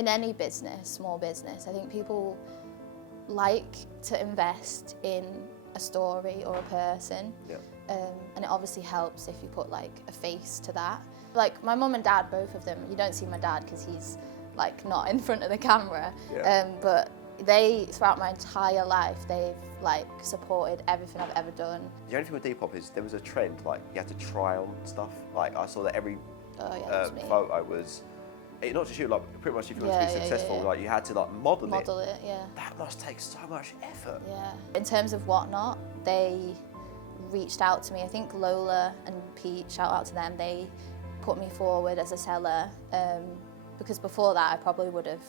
in any business, small business, I think people like to invest in a story or a person. Yeah. And it obviously helps if you put like a face to that. Like my mum and dad, both of them, you don't see my dad because he's like not in front of the camera. Yeah. But they, throughout my entire life, they've like supported everything I've ever done. The only thing with Depop is there was a trend, like you had to try on stuff. Like I saw that every photo was, not just you, like pretty much if you want to be successful, like you had to like model it. Yeah. That must take so much effort. Yeah. In terms of whatnot, they reached out to me. I think Lola and Pete, shout out to them, they put me forward as a seller because before that I probably would have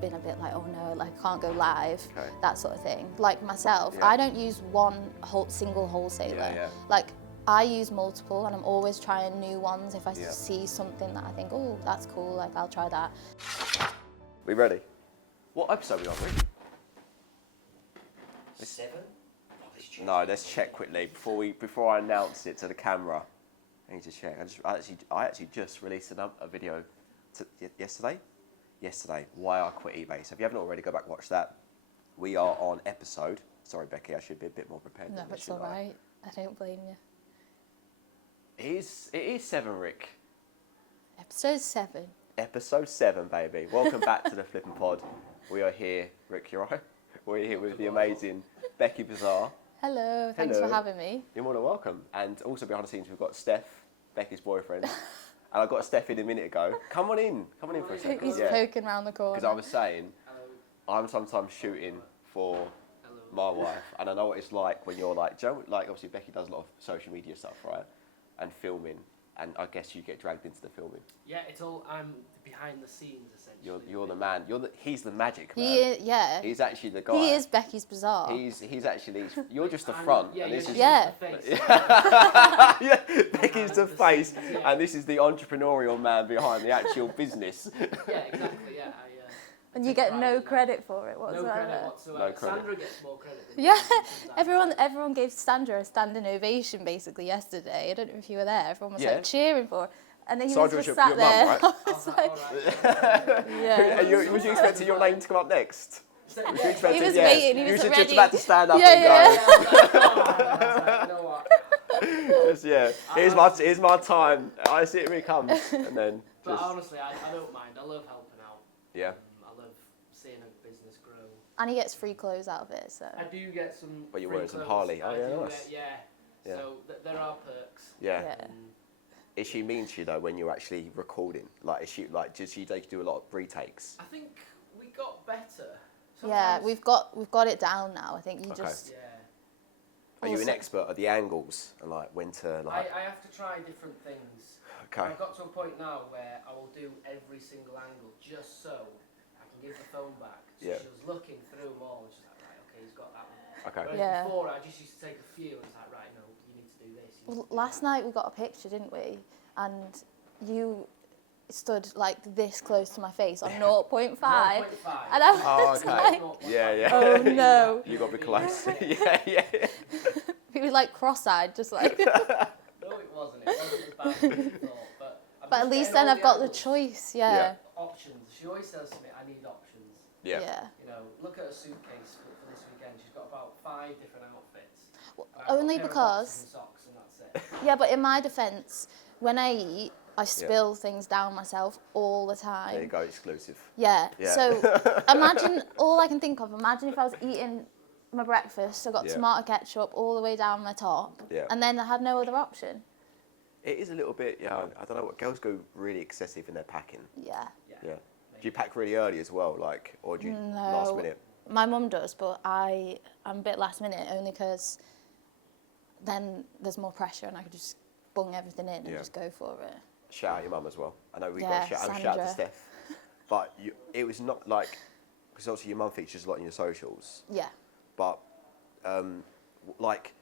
been a bit like, oh no, like I can't go live, that sort of thing. Like myself, I don't use one single wholesaler. Like I use multiple, and I'm always trying new ones. If I see something that I think, oh, that's cool, like I'll try that. We ready? What episode are we on, Rick? 7? No, let's check quickly before I announce it to the camera. I need to check. I actually just released a video yesterday. Why I quit eBay. So if you haven't already, go back and watch that. We are on episode. Sorry, Becky, I should be a bit more prepared. No, it's all right. I don't blame you. It is 7, Rick. Episode 7. Episode 7, baby. Welcome back to the Flipping Pod. We are here, Rick, you're right. We're here with the amazing Becky Bazaar. Hello, thanks for having me. You're more than welcome. And also behind the scenes, we've got Steph, Becky's boyfriend. And I got Steph in a minute ago. Come on in for a second. He's poking around the corner. Because I was saying, I'm sometimes shooting for my wife, and I know what it's like when you're like, obviously Becky does a lot of social media stuff, right? And filming, and I guess you get dragged into the filming. Yeah, it's all, I'm behind the scenes essentially. You're the man. He's the magic man. He is, yeah. He's actually the guy. He is Becky's Bazaar. He's actually, you're just the front. Yeah, and this is the face. yeah, Becky's the face, and this is the entrepreneurial man behind the actual business. Yeah, exactly, yeah. And you get no credit for it whatsoever. No credit whatsoever. No credit. Sandra gets more credit than everyone gave Sandra a standing ovation basically yesterday. I don't know if you were there. Everyone was like cheering for her. And then he was just sat there. Mum, right? I was like, Was you expecting your name to come up next? He was waiting, he was just ready. about to stand up and go. Here's my time. I see it when it comes, and then. But honestly, I don't mind. I love helping out. Yeah. I love seeing a business grow. And he gets free clothes out of it, so. I do get some. But you're wearing some Harley. Oh yeah, nice. Yeah. So there are perks. Yeah. Is she mean to you though when you're actually recording? Like, does she do a lot of retakes? I think we got better. Yeah, we've got it down now. I think you just. Yeah. Are you an expert at the angles and like when to like? I have to try different things. Okay. I've got to a point now where I will do every single angle just so I can give the phone back. So she was looking through them all and she's like, right, okay, he's got that one. Okay. Whereas before I just used to take a few and it's like, right, no, you need to do this. Well, last night we got a picture, didn't we? And you stood like this close to my face on 0.5. 0.5. And I was like, oh no. You got to be close. yeah. He was like cross-eyed, just like. No, it wasn't. It wasn't as bad as you thought. But at least then I've got the choice, Options. She always says to me, I need options. Yeah. You know, look at a suitcase for this weekend. She's got about 5 different outfits. Well, only because. Socks and that's it. Yeah, but in my defence, when I eat, I spill things down myself all the time. There you go, exclusive. Yeah. So imagine, all I can think of, imagine if I was eating my breakfast, I got tomato ketchup all the way down my top, and then I had no other option. It is a little bit, I don't know, what girls go really excessive in their packing. Yeah. Do you pack really early as well, like, or do you last minute? My mum does, but I'm a bit last minute only because then there's more pressure and I could just bung everything in and just go for it. Shout out your mum as well. I know we got a shout out to Steph. But it was not like, because obviously your mum features a lot in your socials. Yeah. But, like,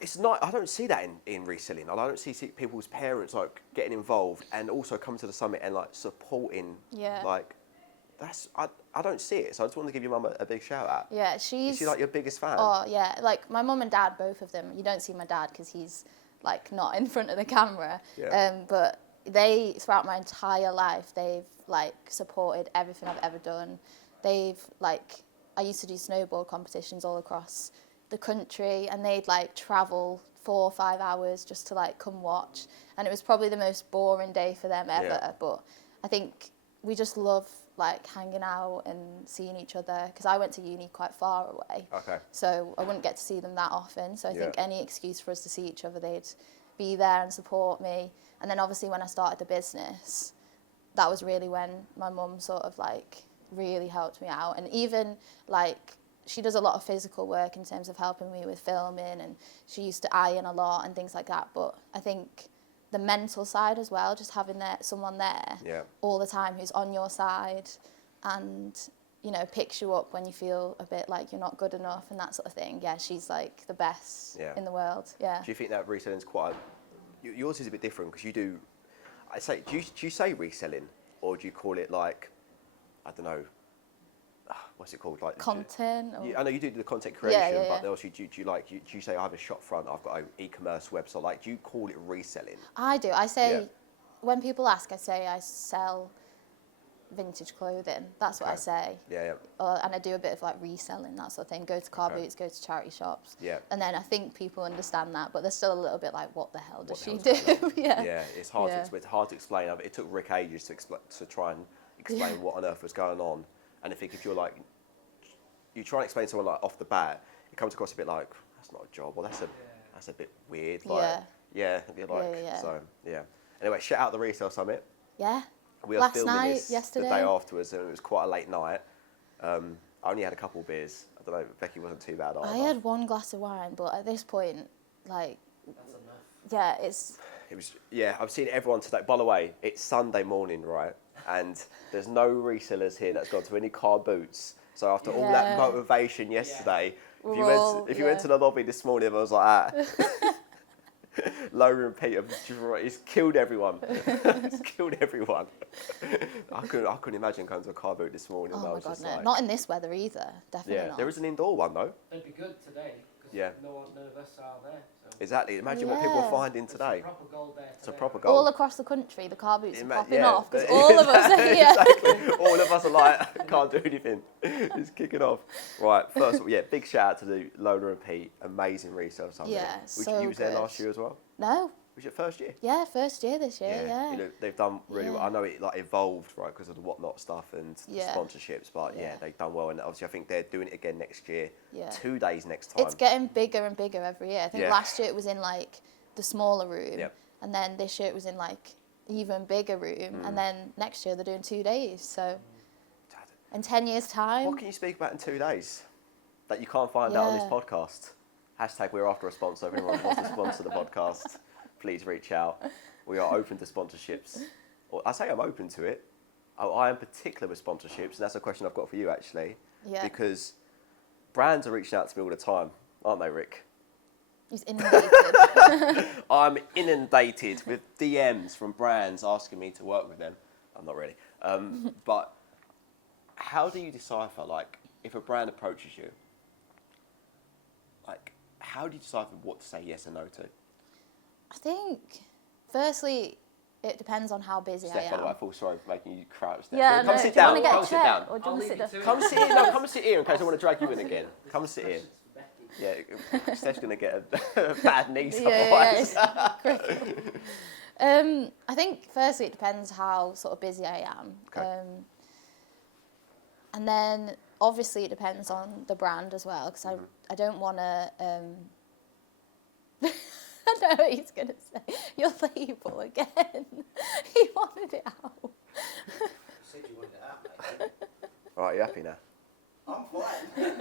it's not, I don't see that in reselling. I don't see people's parents, like, getting involved and also come to the summit and, like, supporting. Yeah. Like, I don't see it. So I just want to give your mum a big shout out. Yeah, Is she, like, your biggest fan? Oh, yeah. Like, my mum and dad, both of them, you don't see my dad because he's, like, not in front of the camera. Yeah. But they, throughout my entire life, they've like supported everything I've ever done. They've like, I used to do snowboard competitions all across the country, and they'd like travel 4 or 5 hours just to like come watch, and it was probably the most boring day for them ever. But I think we just love like hanging out and seeing each other, because I went to uni quite far away. Okay. So I wouldn't get to see them that often. So I think any excuse for us to see each other, they'd be there and support me. And then obviously when I started the business, that was really when my mum sort of like really helped me out. And even like, she does a lot of physical work in terms of helping me with filming, and she used to iron a lot and things like that. But I think the mental side as well, just having someone there all the time who's on your side and, you know, picks you up when you feel a bit like you're not good enough and that sort of thing. Yeah, she's like the best in the world. Yeah. Do you think that reselling's quite yours is a bit different, because you do, do you say reselling, or do you call it like, I don't know, what's it called? Like content? I know you do the content creation, but also do you say I have a shop front, I've got an e-commerce website, like do you call it reselling? I do. I say, when people ask, I say I sell vintage clothing. That's what I say. Yeah. And I do a bit of like reselling, that sort of thing. Go to car boots, go to charity shops. Yeah. And then I think people understand that, but they're still a little bit like, what the hell does she do? Yeah, it's hard to explain. It took Rick ages to try and explain what on earth was going on. And I think if you're like, you try and explain to someone like off the bat, it comes across a bit like, that's not a job, or that's a bit weird. Like, so yeah. Anyway, shout out the Resell Summit. Yeah. We were Last filming night, this yesterday. the day afterwards, and it was quite a late night. I only had a couple of beers. I don't know, Becky wasn't too bad either. I had 1 glass of wine, but at this point, like, That's enough. yeah, It was, I've seen everyone today. By the way, it's Sunday morning, right? And there's no resellers here that's gone to any car boots. So after all that motivation yesterday, if you went to the lobby this morning, I was like, Logan and Peter, he's killed everyone. He's killed everyone. I couldn't imagine going to a car boot this morning. oh my God, no. Not in this weather either, definitely not. There is an indoor one though. It'd be good today, because none of us are there. So. Exactly. Imagine what people are finding today. It's a proper goal there. It's a proper goal. All across the country, the car boots are popping off, because all of us are here. Exactly. All of us are like, can't do anything. It's kicking off. Right, first of all, big shout out to the Lola and Pete, amazing Resell Summit. Yeah, so you was there last year as well? No. Was it first year? Yeah, first year this year, You know, they've done really well. I know it like evolved, right, because of the Whatnot stuff and the sponsorships, but they've done well. And obviously I think they're doing it again next year. Yeah. 2 days next time. It's getting bigger and bigger every year. I think last year it was in like the smaller room. And then this year it was in like even bigger room. And then next year they're doing 2 days. So in 10 years' time. What can you speak about in 2 days that you can't find out on this podcast? # we're after a sponsor. If anyone wants to sponsor the podcast, please reach out. We are open to sponsorships. Or I say I'm open to it. I am particular with sponsorships, and that's a question I've got for you actually. Yeah. Because brands are reaching out to me all the time, aren't they, Rick? He's inundated. I'm inundated with DMs from brands asking me to work with them. I'm not really. But how do you decipher, like, if a brand approaches you, like, how do you decipher what to say yes and no to? I think, firstly, it depends on how busy I am. By the way, I feel sorry for making you crouch there. Yeah, come sit down. Come sit down. Or do you want to sit down? Come sit here. No, come sit here in case I want to drag you in again. Come sit here. Yeah, Steph's going to get a bad knee otherwise. I think, firstly, it depends how sort of busy I am. Okay. And then, obviously, it depends on the brand as well, because I don't want to... I know what he's going to say. Your label again. He wanted it out. You said you wanted it out, mate. All right, you happy now? I'm fine.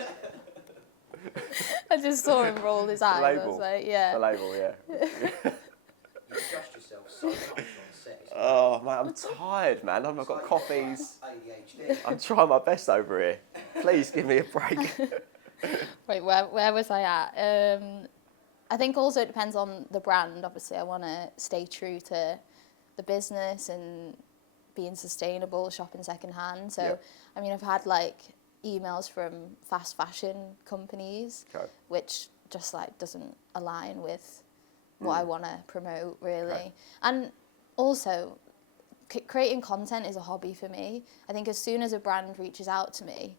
I just saw him roll his eyes. I was like, yeah. The label, yeah. You trust yourself so much on set. Oh, man, I'm tired, man. I've got coffees. ADHD. I'm trying my best over here. Please give me a break. Wait, where was I at? I think also it depends on the brand. Obviously, I want to stay true to the business and being sustainable, shopping secondhand. So, I mean, I've had like emails from fast fashion companies, which just like doesn't align with what I want to promote, really. And also, creating content is a hobby for me. I think as soon as a brand reaches out to me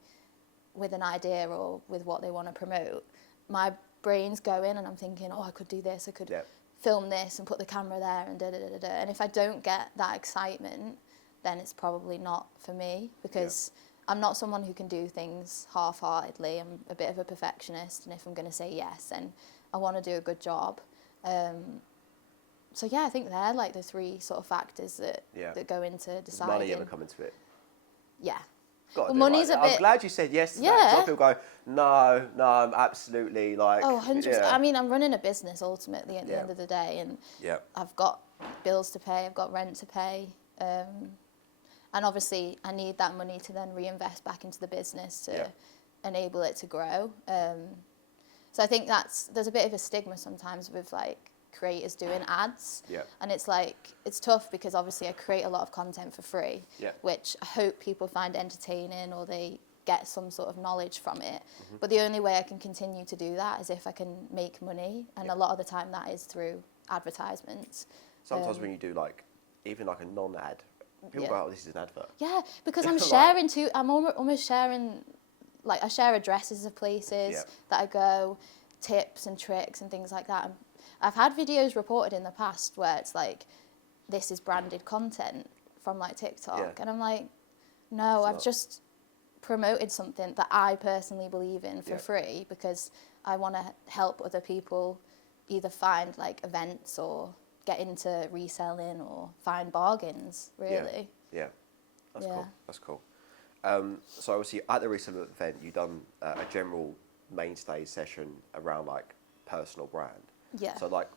with an idea or with what they want to promote, my brain's going and I'm thinking, oh, I could do this, I could film this and put the camera there and da-da-da-da-da. And if I don't get that excitement, then it's probably not for me, because I'm not someone who can do things half-heartedly. I'm a bit of a perfectionist, and if I'm going to say yes, then I want to do a good job. So yeah, I think they're like the three sort of factors that go into deciding. Does money ever come into it? Yeah. Well, money's a bit... I'm glad you said yes to that. 'Cause some people go, no, I'm absolutely like... Oh, 100%. Yeah. I mean, I'm running a business ultimately at the end of the day, and I've got bills to pay, I've got rent to pay, and obviously I need that money to then reinvest back into the business to enable it to grow. So I think there's a bit of a stigma sometimes with like creators doing ads, and it's like, it's tough because obviously I create a lot of content for free, which I hope people find entertaining or they get some sort of knowledge from it. But the only way I can continue to do that is if I can make money, and a lot of the time that is through advertisements. Sometimes when you do like, even like a non-ad, people go, oh, this is an advert. Yeah, because I'm sharing too, I'm almost sharing, like I share addresses of places that I go, tips and tricks and things like that. And I've had videos reported in the past where it's like, this is branded content from like TikTok. And I'm like, no, I've just promoted something that I personally believe in for free, because I want to help other people either find like events or get into reselling or find bargains, really. Yeah. That's cool. That's cool. So obviously at the Reseller event, you've done a general mainstay session around like personal brand. Yeah. So like,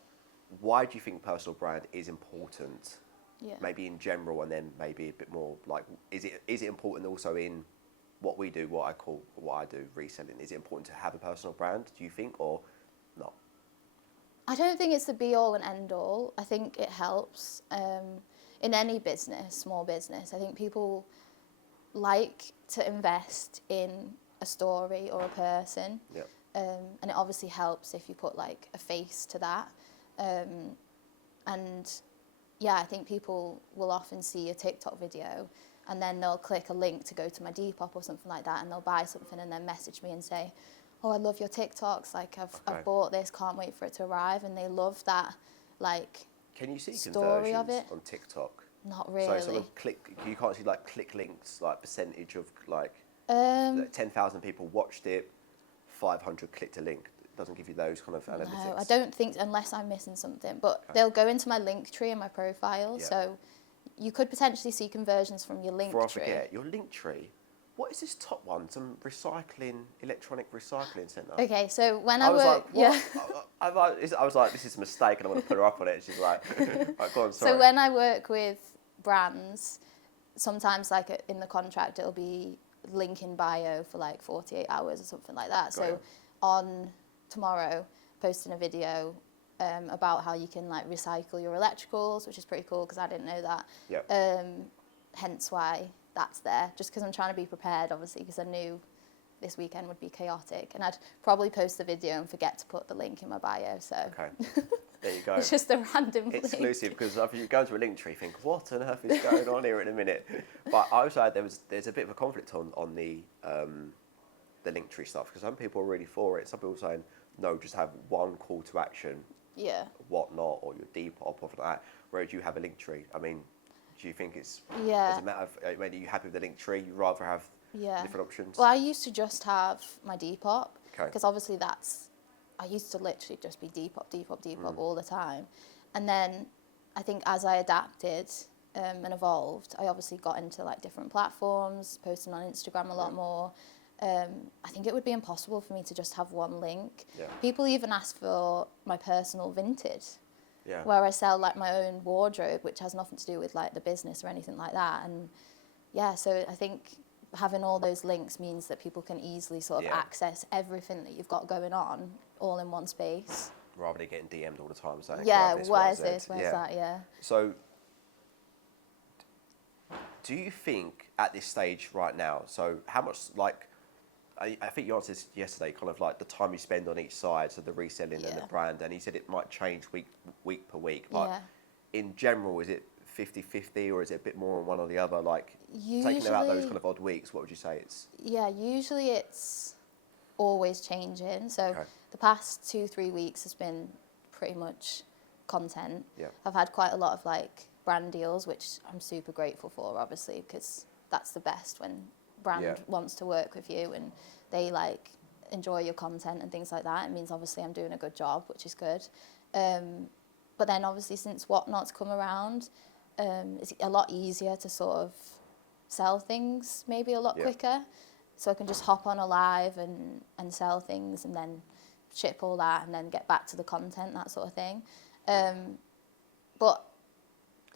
why do you think personal brand is important? Yeah. Maybe in general, and then maybe a bit more like, is it important also in what we do, what I do, reselling? Is it important to have a personal brand, do you think, or not? I don't think it's the be all and end all. I think it helps in any business, small business. I think people like to invest in a story or a person. And it obviously helps if you put like a face to that. And yeah, I think people will often see a TikTok video and then they'll click a link to go to my Depop or something like that, and they'll buy something and then message me and say, oh, I love your TikToks, like I've bought this, can't wait for it to arrive. And they love that, like, can you see story conversions of it on TikTok? Not really. So sort of you can't see like click links, like percentage of like 10,000 people watched it, 500 clicked a link. It doesn't give you those kind of analytics. No, I don't think, unless I'm missing something. But they'll go into my link tree and my profile, so you could potentially see conversions from your link tree. Before I forget, your link tree, what is this top one? Some electronic recycling centre. Okay, so when I work... I was like, this is a mistake and I want to put her up on it. She's like, right, go on, sorry. So when I work with brands, sometimes like in the contract it'll be link in bio for like 48 hours or something like that. So on tomorrow, posting a video about how you can like recycle your electricals, which is pretty cool because I didn't know that. Hence why that's there, just because I'm trying to be prepared, obviously, because I knew this weekend would be chaotic, and I'd probably post the video and forget to put the link in my bio. So there you go. It's just a random exclusive, because if you go to a link tree, you think, what on earth is going on here in a minute? But I also had, there's a bit of a conflict on the link tree stuff, because some people are really for it. Some people are saying, no, just have one call to action, whatnot, or your Depop or that. Whereas you have a link tree. I mean, do you think it's does it matter? Are you happy with the link tree? You'd rather have different options? Well, I used to just have my Depop, because obviously I used to literally just be Depop all the time. And then I think as I adapted and evolved, I obviously got into like different platforms, posting on Instagram a lot more. I think it would be impossible for me to just have one link. People even ask for my personal vintage, where I sell like my own wardrobe, which has nothing to do with like the business or anything like that. And so I think having all those links means that people can easily sort of access everything that you've got going on all in one space. Rather than getting DM'd all the time saying, where's this, where's that, So, do you think at this stage right now, so how much, like, I think you answered this yesterday, kind of like the time you spend on each side, so the reselling and the brand, and you said it might change week per week, but in general, is it 50-50, or is it a bit more on one or the other? Like, Usually, taking out those kind of odd weeks, what would you say it's? yeah, usually it's always changing. So Okay. the past 2-3 weeks has been pretty much content. Yeah. I've had quite a lot of like brand deals, which I'm super grateful for, obviously, because that's the best when brand Yeah. wants to work with you and they like enjoy your content and things like that. It means obviously I'm doing a good job, which is good. But then obviously since Whatnot's come around, it's a lot easier to sort of sell things maybe a lot Yeah. quicker. So I can just hop on a live and sell things and then ship all that and then get back to the content, that sort of thing. But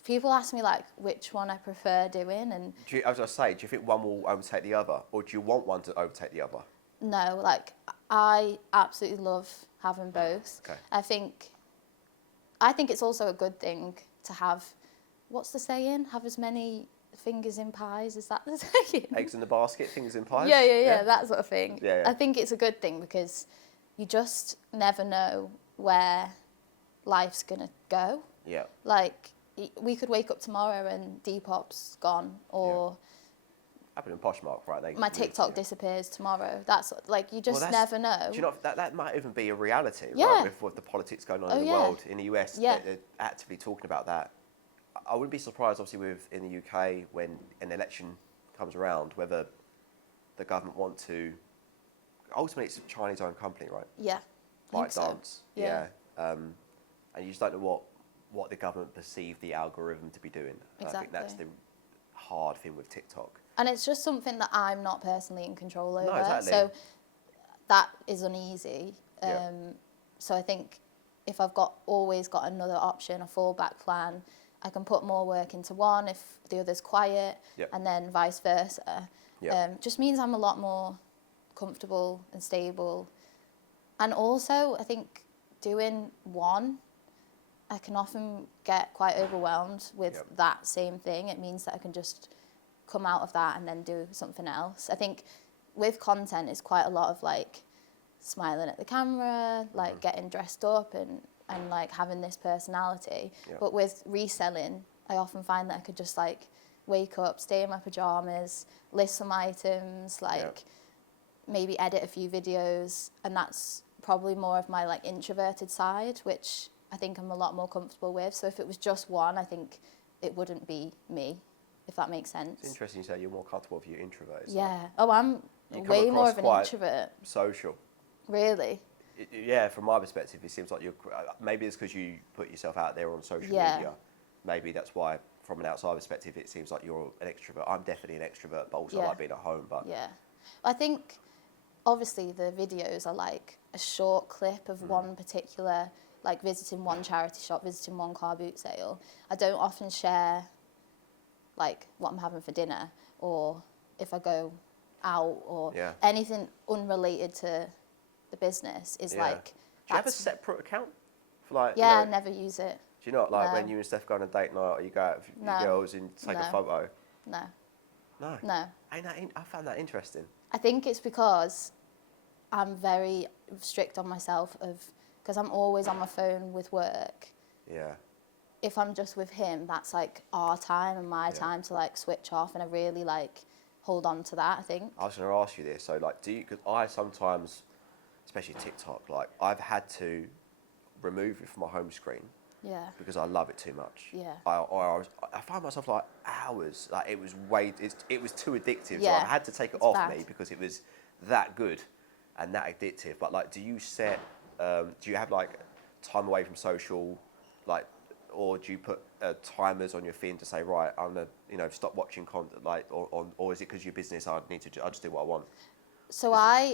people ask me like which one I prefer doing, and As I say, do you think one will overtake the other, or do you want one to overtake the other? no, like I absolutely love having both. Okay. I think it's also a good thing to have, what's the saying? Have as many fingers in pies, is that the saying? Eggs in the basket, fingers in pies? Yeah, that sort of thing. Yeah, yeah. I think it's a good thing because you just never know where life's going to go. Yeah. Like, we could wake up tomorrow and Depop's gone, or Happened in Poshmark, right? my TikTok disappears tomorrow. That's like, you just never know. Do you know, that might even be a reality, Yeah. right? With the politics going on in the yeah. world. In the US, Yeah. they're actively talking about that. I wouldn't be surprised, obviously, in the UK, when an election comes around, whether the government want to. Ultimately, it's a Chinese-owned company, right? Yeah. I think so. ByteDance. Yeah. And you just don't know what the government perceive the algorithm to be doing. And I think that's the Exactly. hard thing with TikTok. And it's just something that I'm not personally in control over. No, exactly. So that is uneasy. Yeah. So I think if I've always got another option, a fallback plan, I can put more work into one if the other's quiet, Yep. and then vice versa. Yep. Just means I'm a lot more comfortable and stable. And also, I think doing one, I can often get quite overwhelmed with Yep. that same thing. It means that I can just come out of that and then do something else. I think with content, it's quite a lot of like smiling at the camera, like getting dressed up and like having this personality. Yeah. But with reselling, I often find that I could just like wake up, stay in my pajamas, list some items, like maybe edit a few videos, and that's probably more of my like introverted side, which I think I'm a lot more comfortable with. So if it was just one, I think it wouldn't be me, if that makes sense. It's interesting you say you're more comfortable if you're introverted. Yeah. Oh, I'm You come way more across of an quite introvert. social. Really? Yeah, from my perspective, it seems like you're. Maybe it's because you put yourself out there on social Yeah. media. Maybe that's why, from an outside perspective, it seems like you're an extrovert. I'm definitely an extrovert, but also I Yeah. like being at home. But Yeah. I think obviously the videos are like a short clip of one particular, like visiting one charity shop, visiting one car boot sale. I don't often share like what I'm having for dinner, or if I go out, or Yeah. anything unrelated to the business is Yeah. like. do you have a that's- separate account for like? Yeah, I You know, never use it. do you not like No. when you and Steph go on a date night, or you go out with your No. girls and take a No. photo? No, No. no. I found that interesting. I think it's because I'm very strict on myself because I'm always on my phone with work. Yeah. If I'm just with him, that's like our time and my time to like switch off, and I really like hold on to that, I think. I was going to ask you this. So, like, because I sometimes, especially TikTok, like, I've had to remove it from my home screen Yeah. because I love it too much. Yeah. I find myself like hours, like it was too addictive. So Yeah, I had to take it it's off bad. me because it was that good and that addictive. But like, do you have like time away from social, like, or do you put timers on your thing to say, right, I'm gonna, stop watching content, like, or is it because your business, I just do what I want? So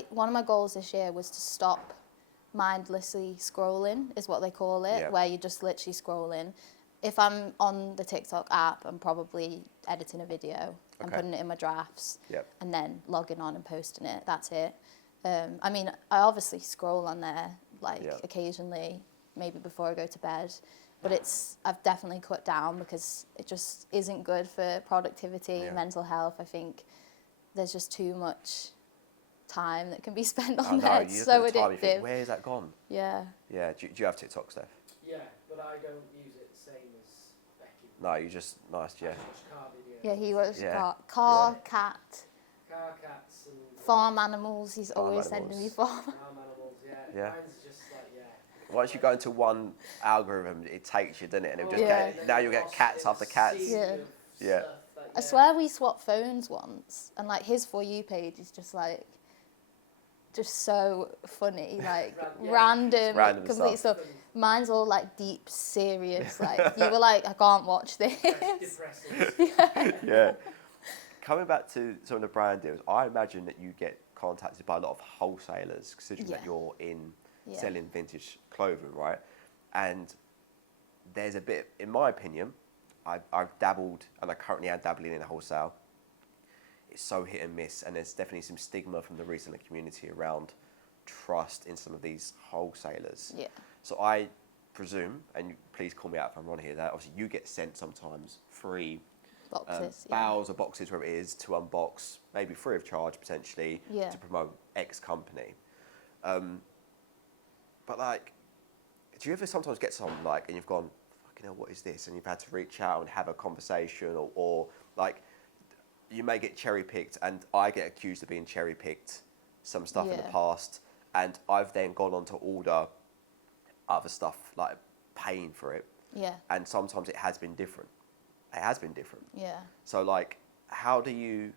one of my goals this year was to stop mindlessly scrolling, is what they call it, Yeah. where you're just literally scrolling. If I'm on the TikTok app, I'm probably editing a video and Okay. putting it in my drafts, Yep. and then logging on and posting it. That's it. I mean, I obviously scroll on there like Yeah. occasionally, maybe before I go to bed, but I've definitely cut down because it just isn't good for productivity, Yeah. mental health. I think there's just too much time that can be spent I on know, there. you It's look so at the time, you addictive. think, where's that gone? Yeah. Yeah, do you have TikTok, Steph? Yeah, but I don't use it the same as Becky. No, you just nice, yeah. I watch car videos. Yeah, he was Yeah. car, Yeah. cat, Car cats and farm animals. He's Farm always animals. sending me farm. farm animals, yeah. Yeah. Mine's just like, yeah. Once you go into one algorithm, it takes you, doesn't it? And it'll just Yeah. get, now you'll get cats after cats. Yeah. Yeah. I swear we swapped phones once, and like his For You page is just like, just so funny, like random complete stuff. Mine's all like deep, serious. Like you were like, I can't watch this. Depressing. Yeah. Coming back to some of the brand deals, I imagine that you get contacted by a lot of wholesalers, considering that Yeah. you're in Yeah. selling vintage clothing, right? And there's a bit, in my opinion, I've dabbled, and I currently am dabbling in wholesale. It's so hit and miss, and there's definitely some stigma from the reseller community around trust in some of these wholesalers. Yeah. So I presume, and please call me out if I'm wrong here, that obviously you get sent sometimes free Boxes. bowls or boxes, wherever it is, to unbox, maybe free of charge potentially, Yeah. to promote X company. But like, do you ever sometimes get something like, and you've gone, fucking hell, what is this? And you've had to reach out and have a conversation, or like, you may get cherry picked, and I get accused of being cherry picked some stuff in the Yeah. past, and I've then gone on to order other stuff, like paying for it, Yeah. and sometimes it has been different. It has been different. Yeah. So like, how do you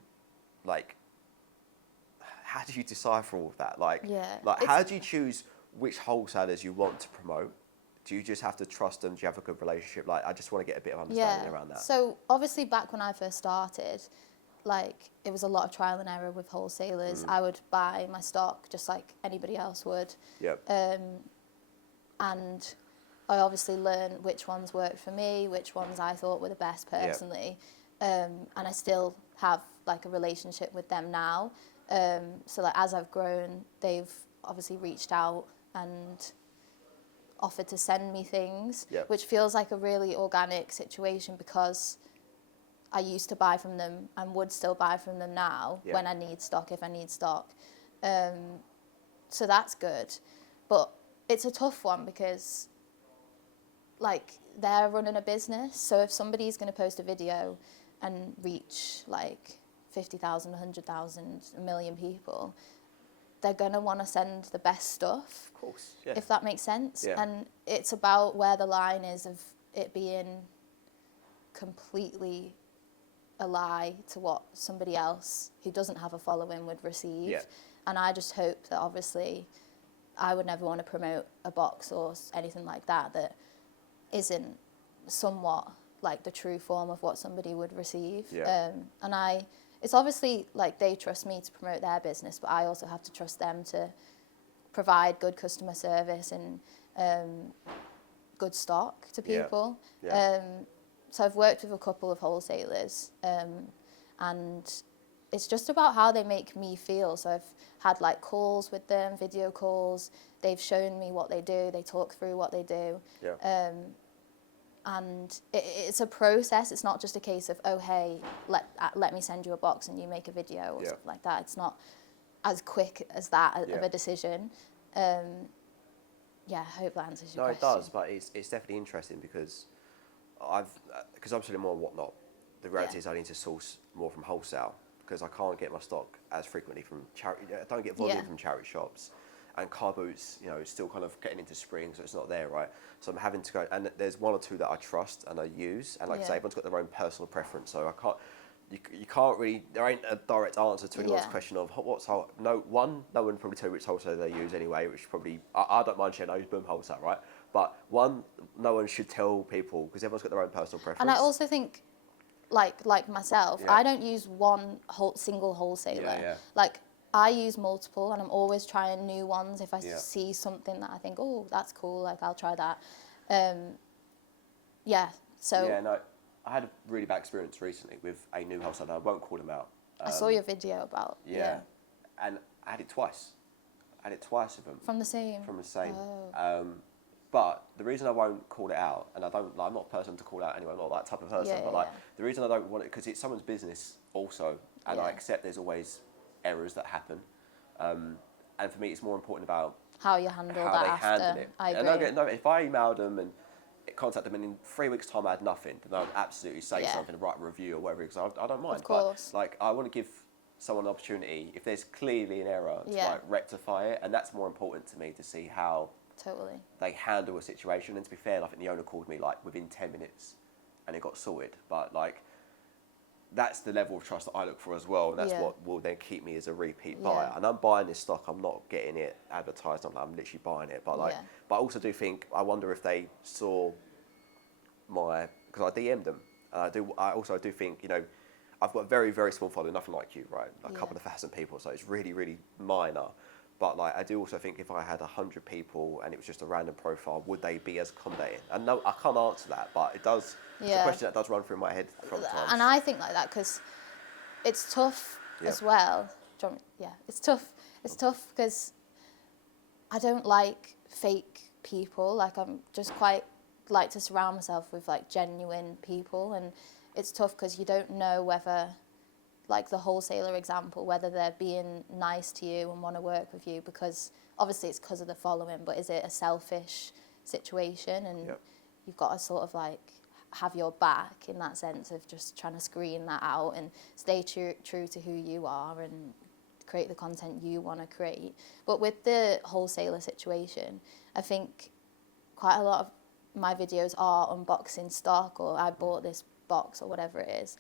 decipher all of that? Like, Yeah. like how do you choose which wholesalers you want to promote? Do you just have to trust them? Do you have a good relationship? Like, I just want to get a bit of understanding around that. So obviously back when I first started, like it was a lot of trial and error with wholesalers. I would buy my stock just like anybody else would. Yep. And I obviously learned which ones worked for me, which ones I thought were the best personally. And I still have like a relationship with them now. So like as I've grown, they've obviously reached out and offered to send me things, Yep. which feels like a really organic situation because I used to buy from them and would still buy from them now Yep. when I need stock, if I need stock. So that's good. But it's a tough one because like they're running a business. So if somebody's going to post a video and reach like 50,000, 100,000, a million people, they're going to want to send the best stuff. Of course. Yeah. If that makes sense. Yeah. And it's about where the line is of it being completely a lie to what somebody else who doesn't have a following would receive. Yeah. And I just hope that obviously I would never want to promote a box or anything like that that isn't somewhat like the true form of what somebody would receive. Yeah. And it's obviously like they trust me to promote their business, but I also have to trust them to provide good customer service and good stock to Yeah. people. Yeah. So I've worked with a couple of wholesalers, and it's just about how they make me feel. So I've had like calls with them, video calls. They've shown me what they do. They talk through what they do. Yeah. And it's a process. It's not just a case of, oh, hey, let me send you a box and you make a video or Yeah. something like that. It's not as quick as that of Yeah. a decision. Yeah, I hope that answers your No, it question. does, but it's definitely interesting because because I'm selling more and whatnot. The reality Yeah. is I need to source more from wholesale because I can't get my stock as frequently from charity. I don't get volume Yeah. from charity shops, and car boots, is still kind of getting into spring, so it's not there, right? So I'm having to go, and there's one or two that I trust and I use, and like I say, Yeah. everyone's got their own personal preference, so I can't. You can't really. There ain't a direct answer to anyone's Yeah. question of no one probably tell you which wholesale they use anyway, which probably I don't mind sharing. I use Boom Wholesale, right? But no one should tell people because everyone's got their own personal preference. And I also think, like myself, Yeah. I don't use one single wholesaler. Yeah. Like I use multiple, and I'm always trying new ones. If I Yeah. see something that I think, oh, that's cool, like I'll try that. Yeah. So Yeah, no, I had a really bad experience recently with a new wholesaler. I won't call them out. I saw your video about Yeah, and I had it twice. I had it twice with them. From the same. From the same. Oh. But the reason I won't call it out, and I'm not a person to call out anyone, I'm not that type of person, Yeah, but yeah, like yeah. the reason I don't want it, because it's someone's business also, and I Yeah. accept there's always errors that happen. And for me, it's more important about How you handle how that they after. handle it. I And agree. if I emailed them and contact them and in 3 weeks' time I had nothing, then I'd absolutely say something, write a review or whatever, because I don't mind. Of course. But like, I want to give someone an opportunity, if there's clearly an error, to like rectify it, and that's more important to me, to see how they handle a situation. And to be fair, I think the owner called me like within 10 minutes and it got sorted. But like, that's the level of trust that I look for as well, and that's what will then keep me as a repeat buyer. And I'm buying this stock, I'm not getting it advertised, I'm literally buying it. But like, but I also do think, I wonder if they saw because I DM'd them. I also do think, you know, I've got a very, very small following, nothing like you, right? Like a couple of thousand people, so it's really, really minor. But like, I do also think if I had 100 people and it was just a random profile, would they be as accommodating? And no, I can't answer that, but it does. It's a question that does run through my head from times. And I think like that because it's tough as well. It's tough. It's tough because I don't like fake people. Like, I'm just quite like to surround myself with like genuine people, and it's tough because you don't know whether, like the wholesaler example, whether they're being nice to you and want to work with you because obviously it's because of the following, but is it a selfish situation? And you've got to sort of like have your back in that sense of just trying to screen that out and stay true to who you are and create the content you want to create. But with the wholesaler situation, I think quite a lot of my videos are unboxing stock, or I bought this box or whatever it is.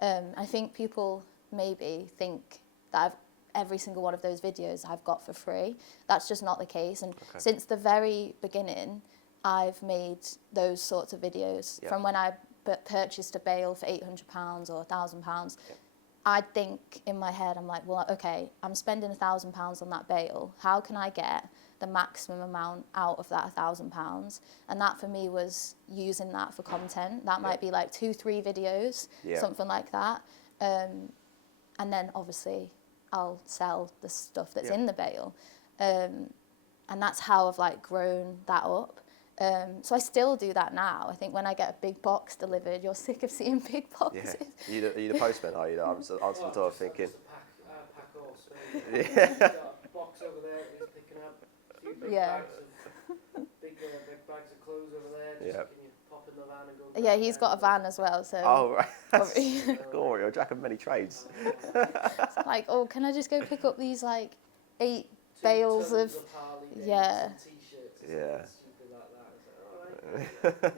I think people maybe think that every single one of those videos I've got for free. That's just not the case. And since the very beginning, I've made those sorts of videos. From when I purchased a bale for £800 or £1,000, I think in my head, I'm like, well, okay, I'm spending £1,000 on that bale. How can I get the maximum amount out of that £1,000? And that for me was using that for content. That might be like 2-3 videos, something like that. And then obviously I'll sell the stuff that's in the bale. And that's how I've like grown that up. So I still do that now. I think when I get a big box delivered, you're sick of seeing big boxes. Are you the postman, are you? I'm answering the door thinking. Pack horse. He's got a box over there, he's picking up a few big bags of clothes over there. Can you pop in the van and go? Yeah, he's got a van as well. So. Oh, right. Glory, you're a jack of many trades. It's like, oh, can I just go pick up these like 8 bales of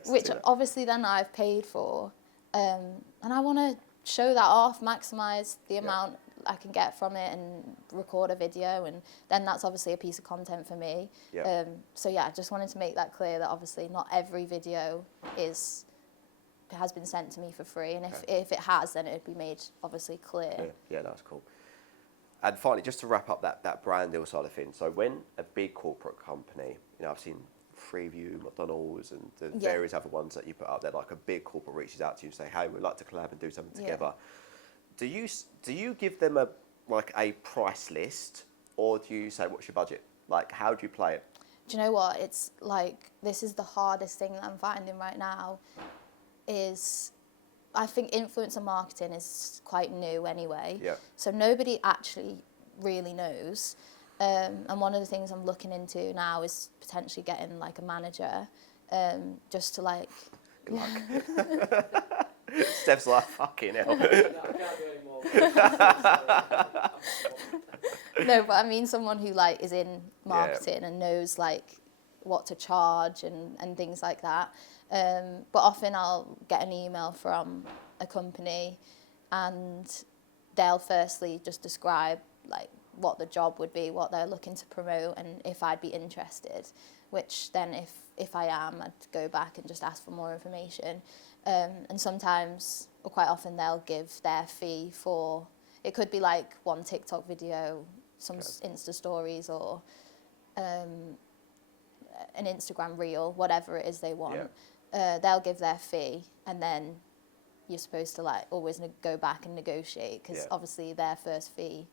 which obviously then I've paid for, and I want to show that off, maximise the amount I can get from it and record a video, and then that's obviously a piece of content for me. So yeah, I just wanted to make that clear that obviously not every video has been sent to me for free, and if it has, then it'd be made obviously clear. Yeah, that's cool. And finally, just to wrap up that brand deal side of things, so when a big corporate company, you know, I've seen Freeview, McDonald's, and the various other ones that you put up there, like a big corporate reaches out to you and say, hey, we'd like to collab and do something together. Do you give them a price list, or do you say, what's your budget? Like, how do you play it? Do you know what? It's like, this is the hardest thing that I'm finding right now, is I think influencer marketing is quite new anyway. So nobody actually really knows. And one of the things I'm looking into now is potentially getting like a manager, just to like. Good luck. Steph's like, fucking hell. No, but I mean someone who like is in marketing and knows like what to charge and things like that. But often I'll get an email from a company, and they'll firstly just describe like what the job would be, what they're looking to promote, and if I'd be interested, which then if I am, I'd go back and just ask for more information. And sometimes, or quite often, they'll give their fee for, it could be like one TikTok video, some Insta stories, or an Instagram reel, whatever it is they want. They'll give their fee, and then you're supposed to like always go back and negotiate, because obviously their first fee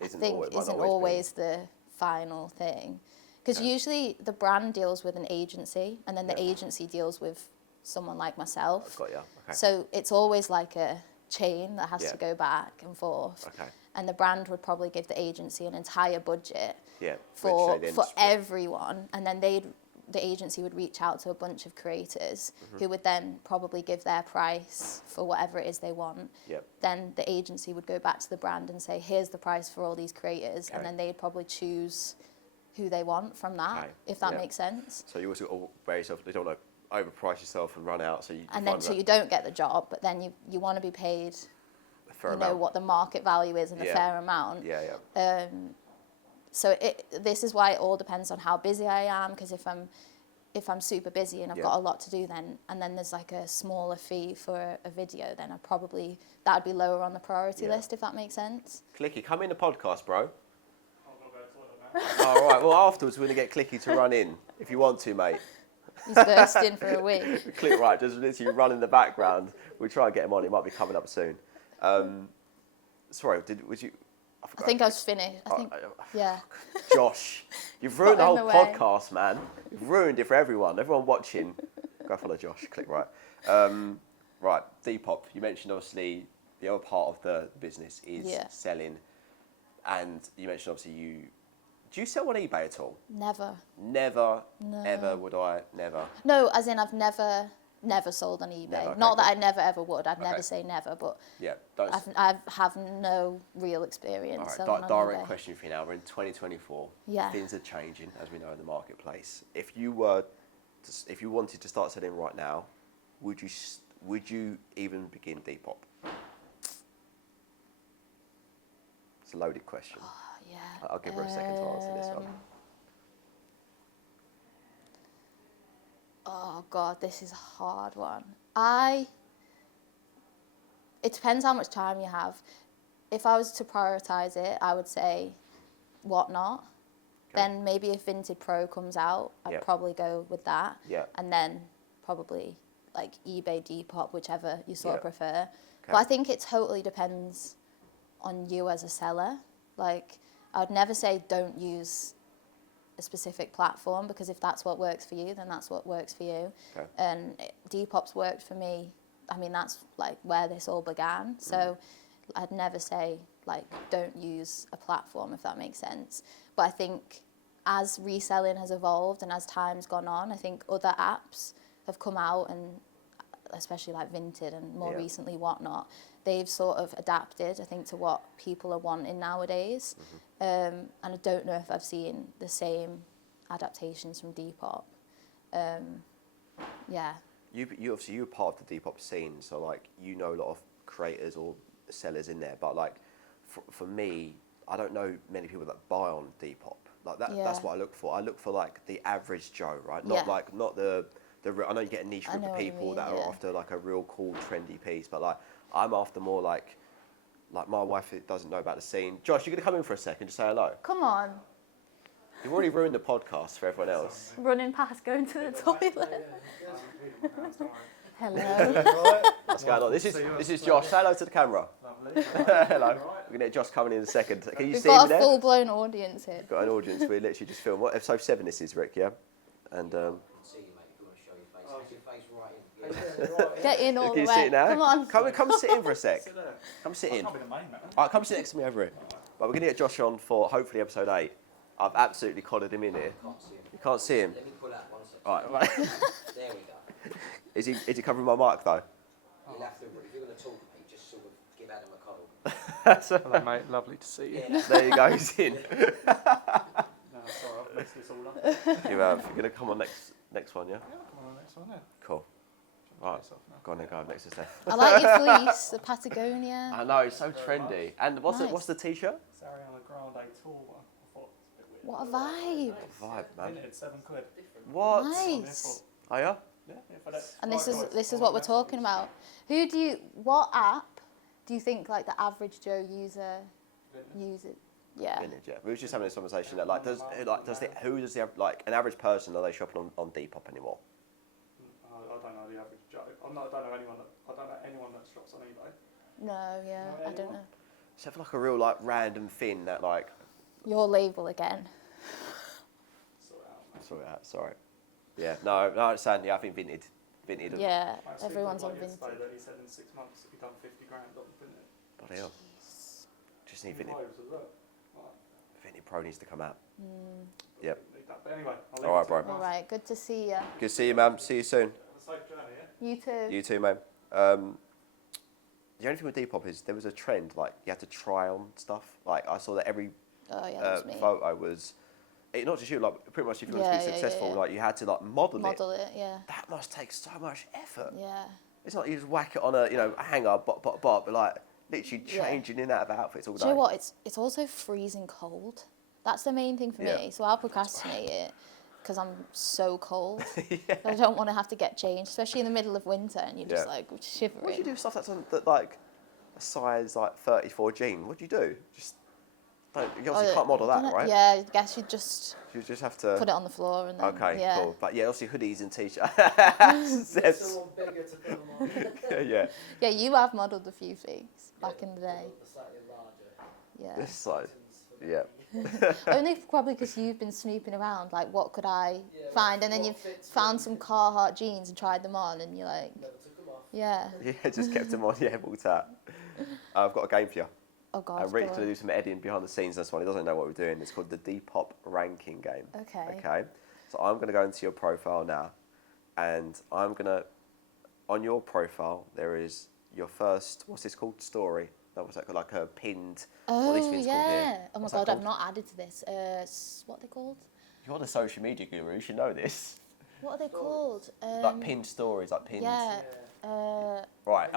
isn't always the final thing, because usually the brand deals with an agency, and then the agency deals with someone like myself. So it's always like a chain that has to go back and forth. And the brand would probably give the agency an entire budget for everyone, and then they'd the agency would reach out to a bunch of creators who would then probably give their price for whatever it is they want. Yep. Then the agency would go back to the brand and say, here's the price for all these creators. Okay. And then they'd probably choose who they want from that, Okay. if that Yep. makes sense. So you also got to wear yourself. You don't want to overprice yourself and run out. So you And then so you don't get the job, but then you want to be paid, a fair you amount. know, what the market value is and a Yeah. fair amount. Yeah, yeah. So this is why it all depends on how busy I am, because if I'm super busy and I've Yeah. got a lot to do then, and then there's like a smaller fee for a video, then that would be lower on the priority Yeah. list, if that makes sense. Clicky, come in the podcast, bro. All right. Well, afterwards we're gonna get Clicky to run in if you want to, mate. He's bursting for a wee. Click right, just literally run in the background. We'll try and get him on. It might be coming up soon. Sorry, was you? I think I was finished. I think, yeah. Josh, you've ruined the Got whole in the way. podcast, man. You've ruined it for everyone. Everyone watching. Go follow Josh. Click right. Right, Depop. You mentioned obviously the other part of the business is Yeah. selling, and you mentioned obviously do you sell on eBay at all? Never. Never, No. ever would I. Never. No, as in I've never sold on eBay. Never, okay, Not that cool. I never ever would. I'd Okay. never say never, but Yeah. Don't. I have no real experience. All right, selling on direct eBay. question for you now. We're in 2024. Yeah. Things are changing, as we know, in the marketplace. If you wanted to start selling right now, would you even begin Depop? It's a loaded question. Yeah. I'll give her a second to answer this one. Oh God, this is a hard one. It depends how much time you have. If I was to prioritize it, I would say Whatnot. Okay. Then maybe if Vinted Pro comes out, I'd Yep. probably go with that. Yeah. And then probably like eBay, Depop, whichever you sort of Yep. prefer. But Okay. I think it totally depends on you as a seller. Like, I'd never say don't use a specific platform, because if that's what works for you, then that's what works for you. Okay. And Depop's worked for me. I mean, that's like where this all began. So I'd never say like don't use a platform, if that makes sense. But I think as reselling has evolved and as time's gone on, I think other apps have come out, and especially like Vinted and more Yeah. recently Whatnot, they've sort of adapted, I think, to what people are wanting nowadays. And I don't know if I've seen the same adaptations from Depop. Yeah. You obviously you're part of the Depop scene, so like you know a lot of creators or sellers in there. But like for me, I don't know many people that buy on Depop. Like that. Yeah. That's what I look for. I look for like the average Joe, right? Not Yeah. like not the. I know you get a niche I group know of what you people mean, that are yeah. after like a real cool trendy piece, but like I'm after more like my wife doesn't know about the scene. Josh, you're gonna come in for a second, just say hello. Come on. You've already ruined the podcast for everyone else. Running past, going to the toilet. Hello. What's going on? This is Josh. Say hello to the camera. Hello. We're gonna get Josh coming in a second. Can you We've see me got a there? full-blown audience here. Got an audience. We literally just filmed. What episode 7 this is, Rick? Yeah. And See you, mate, if you want to show your face. Have your face right in. Get in all can the you way. see it now? Come on. Come sit in for a sec. Come sit in. I'll be the main man. All right, come sit next to me over here. But we're gonna get Josh on for hopefully episode 8. I've absolutely collared him in here. Can't see him. You can't see him. Let me pull out one second. All right. There we go. Is he covering my mic though? You'll have to, if you're going to talk to me, just sort of give Adam a cuddle. Hello, mate. Lovely to see you. Yeah, There you go. He's in. No, sorry, I've messed this all up. You have. You're gonna come on next one, yeah? Yeah, come on, next one, yeah. Cool. Right. Myself now. Go on then. Go next to Steph. I like your fleece, the Patagonia. I know. It's so trendy. And what's Nice. the t-shirt? It's Ariana Grande tour one. I thought it was a bit weird. What a vibe. Vibe, man. Minted, £7. What? Nice. Oh yeah. Yeah, for that. And this is what we're talking about. What app do you think like the average Joe user uses? Yeah. Vintage, yeah. We were just having this conversation that like an average person, are they shopping on Depop anymore? I don't know the average Joe. I don't know anyone that shops on eBay. No, yeah, I don't know. Except for like a real like random thing that like. Your label again. Sort it out, mate. Sort it out. Sorry. Yeah. No, I understand. Yeah, I think Vinted. Yeah, Mate, Steve everyone's on replied yesterday Vinted. that he said in 6 months he'd done 50 grand on Vinted. Bloody hell. Just need Vinted. Loads of look. Like, Vinny Pro needs to come out. Yep. Need that. But anyway, I'll leave All right, it to bro. you guys. All right, good to see you. Good to see you, man. See you soon. Have a safe journey, yeah? You too. You too, mate. The only thing with Depop is there was a trend, like you had to try on stuff. Like I saw that every Oh yeah, that was me. photo was, not just you, like pretty much if you want to be successful, like you had to like model it. Yeah. That must take so much effort. Yeah. It's not you just whack it on a a hanger, but like literally Yeah. changing in and out of outfits all day. Do you know what? It's also freezing cold. That's the main thing for me. So I'll procrastinate it because I'm so cold. I don't want to have to get changed, especially in the middle of winter, and you're just like shivering. What do you do with stuff that's on that like a size like 34 jean? What do you do? Just don't. You obviously can't model that, right? Yeah, I guess you just have to put it on the floor and then. Okay, cool. But yeah, obviously hoodies and t-shirts. Someone bigger to put them on. Yeah. Yeah, you have modelled a few things back in the day. Slightly larger. Yeah. This side. Yeah. Only probably because you've been snooping around, like what could I find, and then you've found some Carhartt jeans and tried them on, and you're like, Never took them off. yeah. Yeah, just kept them on. Yeah, walked out. I've got a game for you. Oh God. And Rick's going to do some editing behind the scenes. That's one. He doesn't know what we're doing. It's called the Depop ranking game. Okay. Okay. So I'm going to go into your profile now, and I'm going to, on your profile, there is your first. What's this called? Story. That was like a pinned. What are these Oh things called here? yeah. Oh my What's that God, I've called? not added to this. What are they called? You're the social media guru. You should know this. What are they called? Like pinned stories, like pinned. Yeah. Right.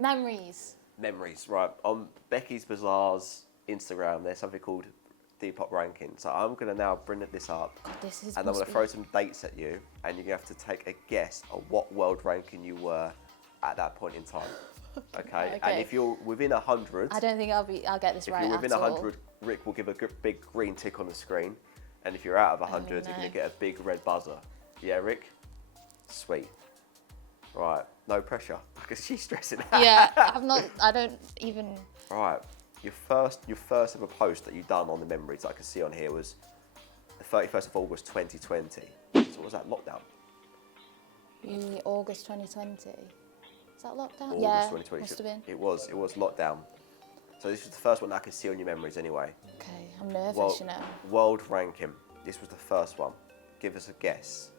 Memories. Memories, right. On Becky's Bazaar's Instagram, there's something called Depop ranking. So I'm going to now bring this up, God, this is. and I'm going to throw some dates at you, and you're going to have to take a guess of what world ranking you were at that point in time. Okay? And if you're within 100, I don't think I'll get this right if you're within at all. 100, Rick will give a big green tick on the screen, and if you're out of 100, you're going to get a big red buzzer. Yeah, Rick? Sweet. Right, no pressure, because she's stressing out. Yeah, I don't even. Right, your first ever post that you done on the memories that I can see on here was the 31st of August 2020. So what was that, lockdown? August 2020. Is that lockdown? August Yeah, 2020. must have been. It was lockdown. So this was the first one that I could see on your memories anyway. Okay, I'm nervous, you know. World ranking. This was the first one. Give us a guess.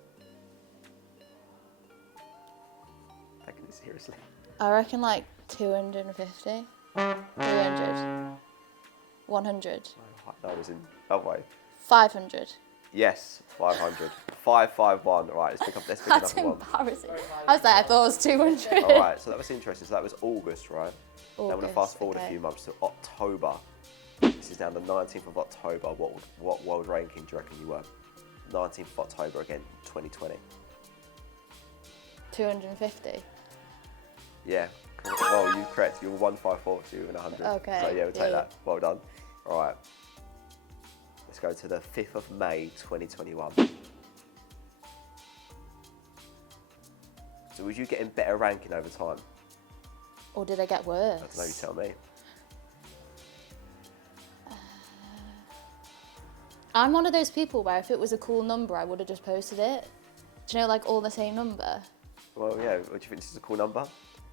Taking it seriously. I reckon like 250, 300, 100, No, it was in other way. 500. Yes, 500. 551. Right, let's pick up That's another one. embarrassing. I was like, I thought it was 200. All right, so that was interesting. So that was August, right? Now I'm going to August, fast forward a okay. few months to October. This is now the 19th of October. What world ranking do you reckon you were? 19th of October again, 2020. 250. Yeah. Well, you correct. You were 154, so you were in 100. Okay, So yeah, we'll take yeah. that. Well done. All right. Let's go to the 5th of May, 2021. So was you getting better ranking over time? Or did I get worse? I don't know, you tell me. I'm one of those people where if it was a cool number, I would have just posted it. Do you know, like all the same number? Well, yeah, what do you think this is a cool number?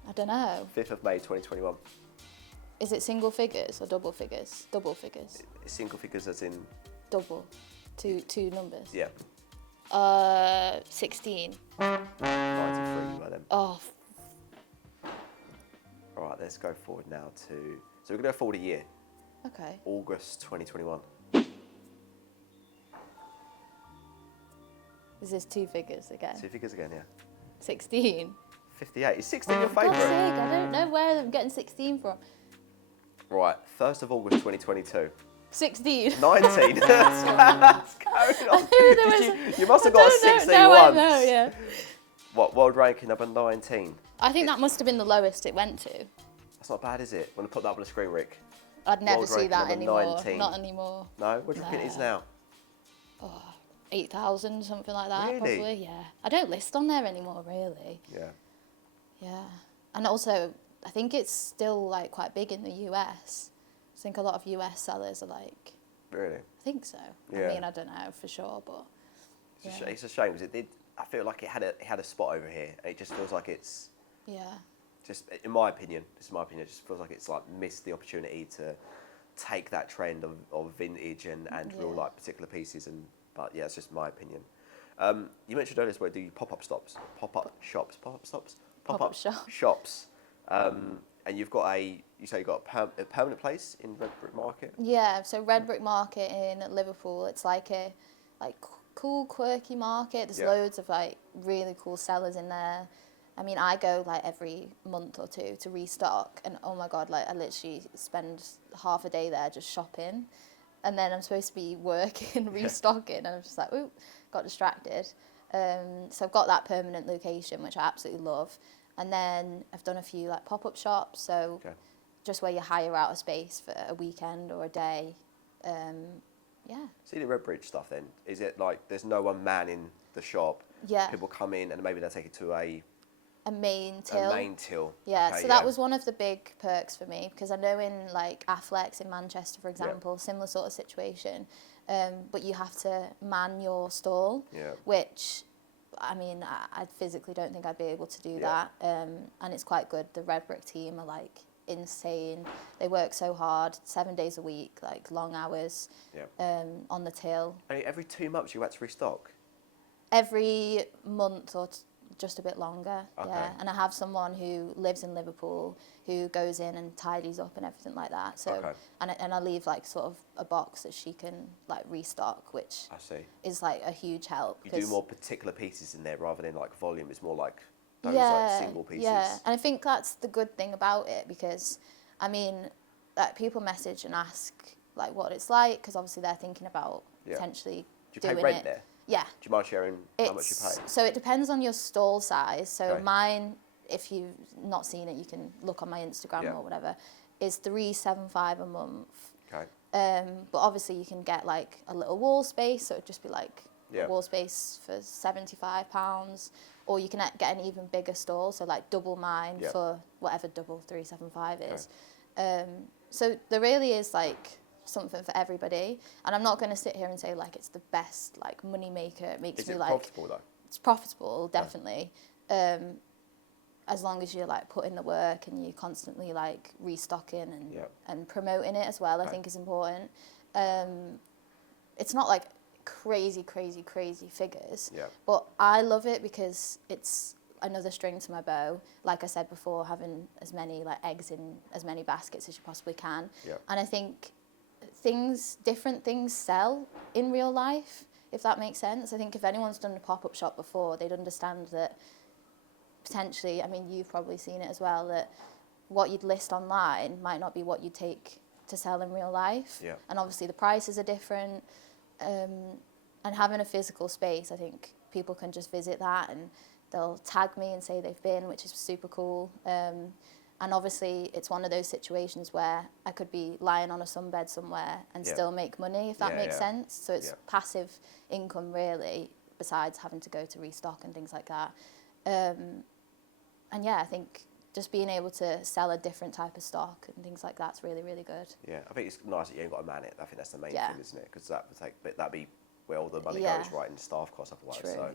I don't know. 5th of May, 2021. Is it single figures or double figures? Double figures. Single figures as in, Double. Two numbers. yeah, 16. 93 by then. Oh, All right, let's go forward now to, so we're going to go forward a year, okay. August 2021. Is this two figures again? 2 figures again, yeah. 16. 58. Is 16 your For God's favourite? sake, I don't know where I'm getting 16 from. Right, 1st of August 2022. 16. 19. What's going on? You must have got a 16 no, once. I know, yeah. What, world ranking number 19? I think that must have been the lowest it went to. That's not bad, is it? I'm going to put that up on the screen, Rick. I'd never World see ranking that number anymore. 19. Not anymore. No? What do you reckon it is now? 8,000, something like that, Really? probably. Yeah. I don't list on there anymore, really. Yeah. Yeah. And also, I think it's still like quite big in the US. I think a lot of US sellers are like, Really? I think so. Yeah. I mean, I don't know for sure, but It's a shame because it did. I feel like it had a spot over here, and it just feels like it's yeah. just, in my opinion, it just feels like it's like missed the opportunity take that trend of vintage and real like particular pieces. But yeah, it's just my opinion. You mentioned earlier where do you pop-up shops. And you've got you say you've got a permanent place in Red Brick Market? Yeah, so Red Brick Market in Liverpool, it's like a cool, quirky market. There's loads of like really cool sellers in there. I mean, I go like every month or two to restock, and oh my God, like I literally spend half a day there just shopping, and then I'm supposed to be working, restocking, and I'm just like, ooh, got distracted. So I've got that permanent location, which I absolutely love. And then I've done a few like pop-up shops, so just where you hire out a space for a weekend or a day. See the Red Bridge stuff then, is it like there's no one man in the shop? Yeah. People come in and maybe they'll take it to a main till. A main till. Yeah, Okay, so that was one of the big perks for me, because I know in like Affleck's in Manchester, for example, similar sort of situation, but you have to man your stall, which, I mean, I physically don't think I'd be able to do that, and it's quite good. The Red Brick team are like insane. They work so hard, 7 days a week, like long hours, on the till. And every 2 months you had to restock? Every month or just a bit longer, and I have someone who lives in Liverpool who goes in and tidies up and everything like that, so and I leave like sort of a box that she can like restock, which is like a huge help. You do more particular pieces in there rather than like volume. It's more like those like single pieces. And I think that's the good thing about it, because I mean, like people message and ask like what it's like, because obviously they're thinking about potentially doing it. Do you pay rent there? Yeah. Do you mind sharing how much you pay? So it depends on your stall size. So mine, if you've not seen it, you can look on my Instagram or whatever, is $375 a month. Okay. But obviously you can get like a little wall space, so it'd just be like a wall space for £75, or you can get an even bigger stall, so like double mine for whatever double 375 is. So there really is like something for everybody, and I'm not going to sit here and say like it's the best like money maker. It makes me like profitable though? It's profitable, definitely. As long as you're like putting the work and you're constantly like restocking and promoting it as well, I think is important. It's not like crazy figures, but I love it because it's another string to my bow. Like I said before, having as many like eggs in as many baskets as you possibly can. And I think different things sell in real life, if that makes sense. I think if anyone's done a pop-up shop before, they'd understand that potentially, I mean, you've probably seen it as well, that what you'd list online might not be what you'd take to sell in real life. And obviously the prices are different. And having a physical space, I think people can just visit that and they'll tag me and say they've been, which is super cool. And obviously it's one of those situations where I could be lying on a sunbed somewhere and still make money, if that makes sense. So it's passive income really, besides having to go to restock and things like that. And yeah, I think just being able to sell a different type of stock and things like that's really, really good. Yeah, I think it's nice that you ain't got to man it. I think that's the main thing, isn't it? Because that'd be where all the money goes, right, in staff costs otherwise. True, so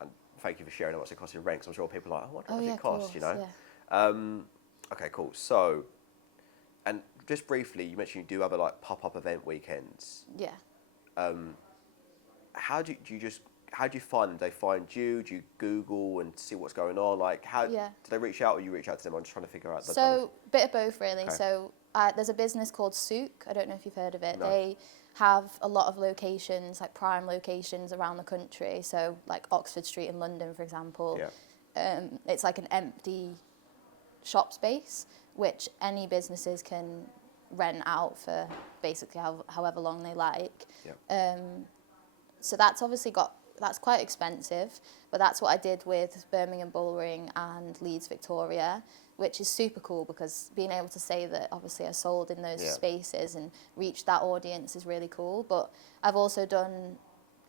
and thank you for sharing how much it costs in rent, because I'm sure people are like, what does it cost, course, you know? Okay, cool. So, and just briefly, you mentioned you do other like pop-up event weekends. Yeah. How do you find them? Do they find you? Do you Google and see what's going on? Like, how do they reach out, or you reach out to them? I'm just trying to figure out. So, bit of both, really. Okay. So, there's a business called Souk. I don't know if you've heard of it. No. They have a lot of locations, like prime locations around the country. So, like Oxford Street in London, for example. It's like an empty shop space, which any businesses can rent out for basically however long they like. So that's obviously that's quite expensive, but that's what I did with Birmingham Bullring and Leeds Victoria, which is super cool, because being able to say that obviously I sold in those spaces and reached that audience is really cool. But I've also done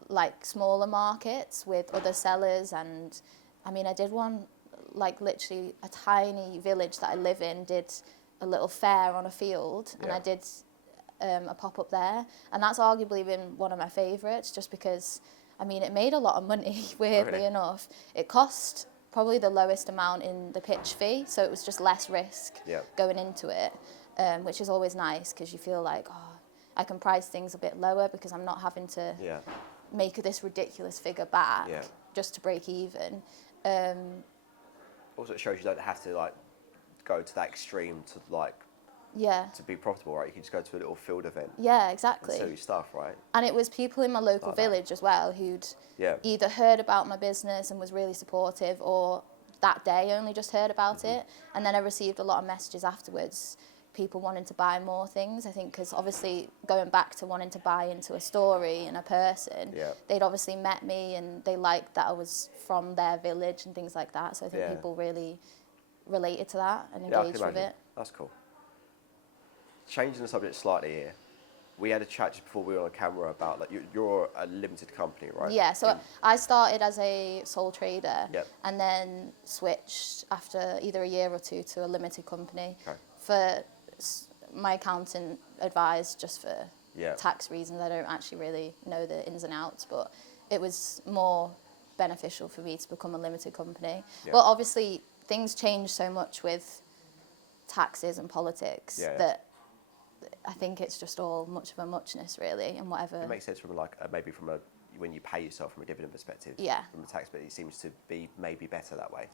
like smaller markets with other sellers, and I mean, I did one like literally a tiny village that I live in did a little fair on a field, and I did a pop-up there, and that's arguably been one of my favourites, just because I mean it made a lot of money, weirdly enough. It cost probably the lowest amount in the pitch fee, so it was just less risk going into it, which is always nice because you feel like, oh, I can price things a bit lower because I'm not having to make this ridiculous figure back just to break even. Also, it shows you don't have to like go to that extreme to like to be profitable, right? You can just go to a little field event. Yeah, exactly. And sell your stuff, right? And it was people in my local village as well who'd either heard about my business and was really supportive, or that day only just heard about it. And then I received a lot of messages afterwards, people wanting to buy more things. I think because obviously going back to wanting to buy into a story and a person, they'd obviously met me and they liked that I was from their village and things like that. So I think people really related to that and engaged with it. That's cool. Changing the subject slightly here, we had a chat just before we were on camera about like you're a limited company, right? Yeah, so I started as a sole trader and then switched after either a year or two to a limited company. For my accountant advised, just for tax reasons. I don't actually really know the ins and outs, but it was more beneficial for me to become a limited company. But obviously things change so much with taxes and politics that I think it's just all much of a muchness, really, and whatever. It makes sense from like maybe from a when you pay yourself from a dividend perspective. From a tax, but it seems to be maybe better that way.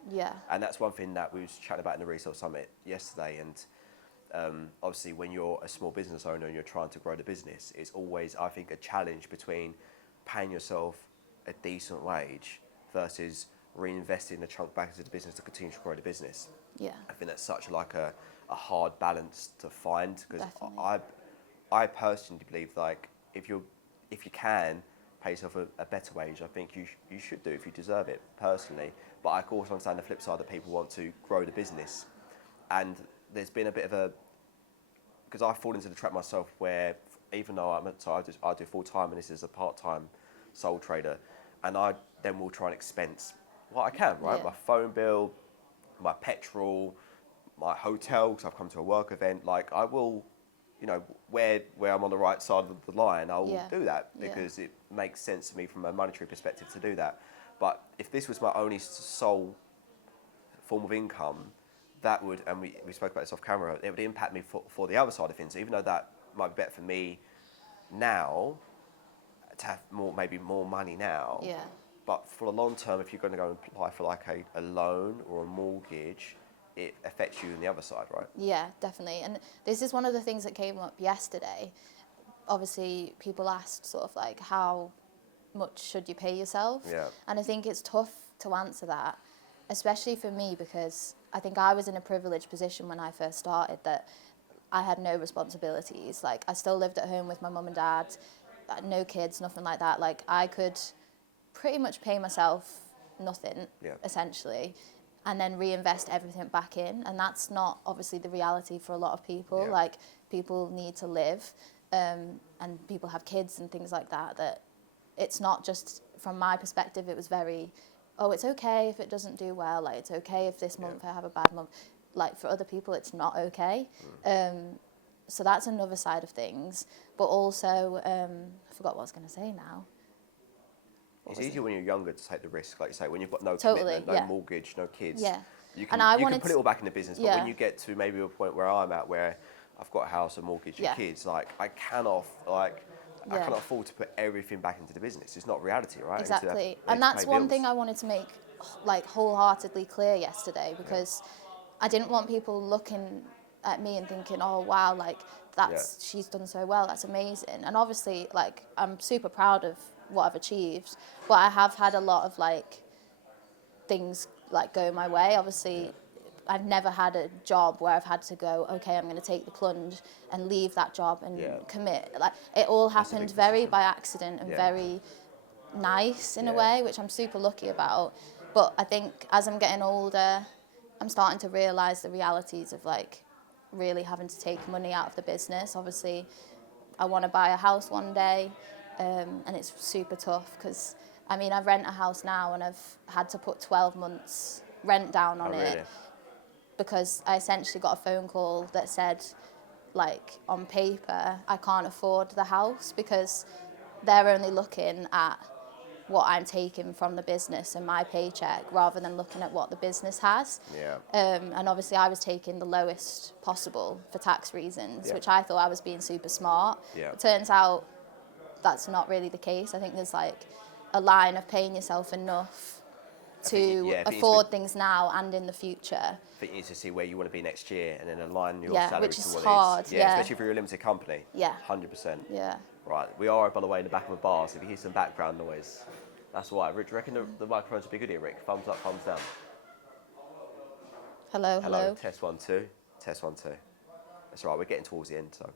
And that's one thing that we was chatting about in the Resell Summit yesterday. And obviously, when you're a small business owner and you're trying to grow the business, it's always, I think, a challenge between paying yourself a decent wage versus reinvesting a chunk back into the business to continue to grow the business. I think that's such like a hard balance to find, because I personally believe like if you can pay yourself a better wage, I think you should do if you deserve it personally. But I also understand the flip side that people want to grow the business, and there's been a bit of a, because I fall into the trap myself where even though I do full time and this is a part time sole trader, and I then will try and expense what I can, right? My phone bill, my petrol, my hotel, because I've come to a work event. Like I will, you know, where I'm on the right side of the line, I will do that because it makes sense to me from a monetary perspective to do that. But if this was my only sole form of income, that would, and we spoke about this off camera, it would impact me for the other side of things. Even though that might be better for me now to have maybe more money now. But for the long term, if you're going to go and apply for like a loan or a mortgage, it affects you on the other side, right? Yeah, definitely. And this is one of the things that came up yesterday. Obviously, people asked sort of like, how much should you pay yourself? And I think it's tough to answer that, especially for me, because I think I was in a privileged position when I first started, that I had no responsibilities. Like I still lived at home with my mum and dad, no kids, nothing like that. Like I could pretty much pay myself nothing, essentially, and then reinvest everything back in. And that's not obviously the reality for a lot of people. Like people need to live, and people have kids and things like that, that it's not just, from my perspective, it was very, oh, it's okay if it doesn't do well, like it's okay if this month I have a bad month. Like for other people, it's not okay. So that's another side of things. But also, I forgot what I was going to say now. It's easier when you're younger to take the risk, like you say, when you've got no commitment, no mortgage, no kids. You can, you can put it all back in the business, but when you get to maybe a point where I'm at, where I've got a house, a mortgage, and kids, like I cannot afford to put everything back into the business. It's not reality, right? Exactly. And that's one thing I wanted to make like wholeheartedly clear yesterday, because I didn't want people looking at me and thinking, oh wow, like she's done so well, that's amazing. And obviously, like I'm super proud of what I've achieved, but I have had a lot of like things like go my way. Obviously, I've never had a job where I've had to go, okay, I'm going to take the plunge and leave that job and commit. Like it all happened very by accident and very nice in a way, which I'm super lucky about. But I think as I'm getting older, I'm starting to realise the realities of like really having to take money out of the business. Obviously, I want to buy a house one day, and it's super tough because, I mean, I rent a house now and I've had to put 12 months rent down on it because I essentially got a phone call that said, like, on paper, I can't afford the house because they're only looking at what I'm taking from the business and my paycheck rather than looking at what the business has. Yeah. And obviously I was taking the lowest possible for tax reasons, Yeah. which I thought I was being super smart. Yeah. It turns out that's not really the case. I think there's like a line of paying yourself enough to afford things now and in the future. I think you need to see where you want to be next year and then align your Yeah, salary which to is what hard, it is. yeah. Especially if you're a limited company. Yeah. 100%. Yeah. Right, we are, by the way, in the back of a bar, so if you hear some background noise, that's why. Rick, do you reckon the microphones would be good here, Rick? Thumbs up, thumbs down. Hello, hello. Test 1, 2. Test 1, 2. That's right, we're getting towards the end, so.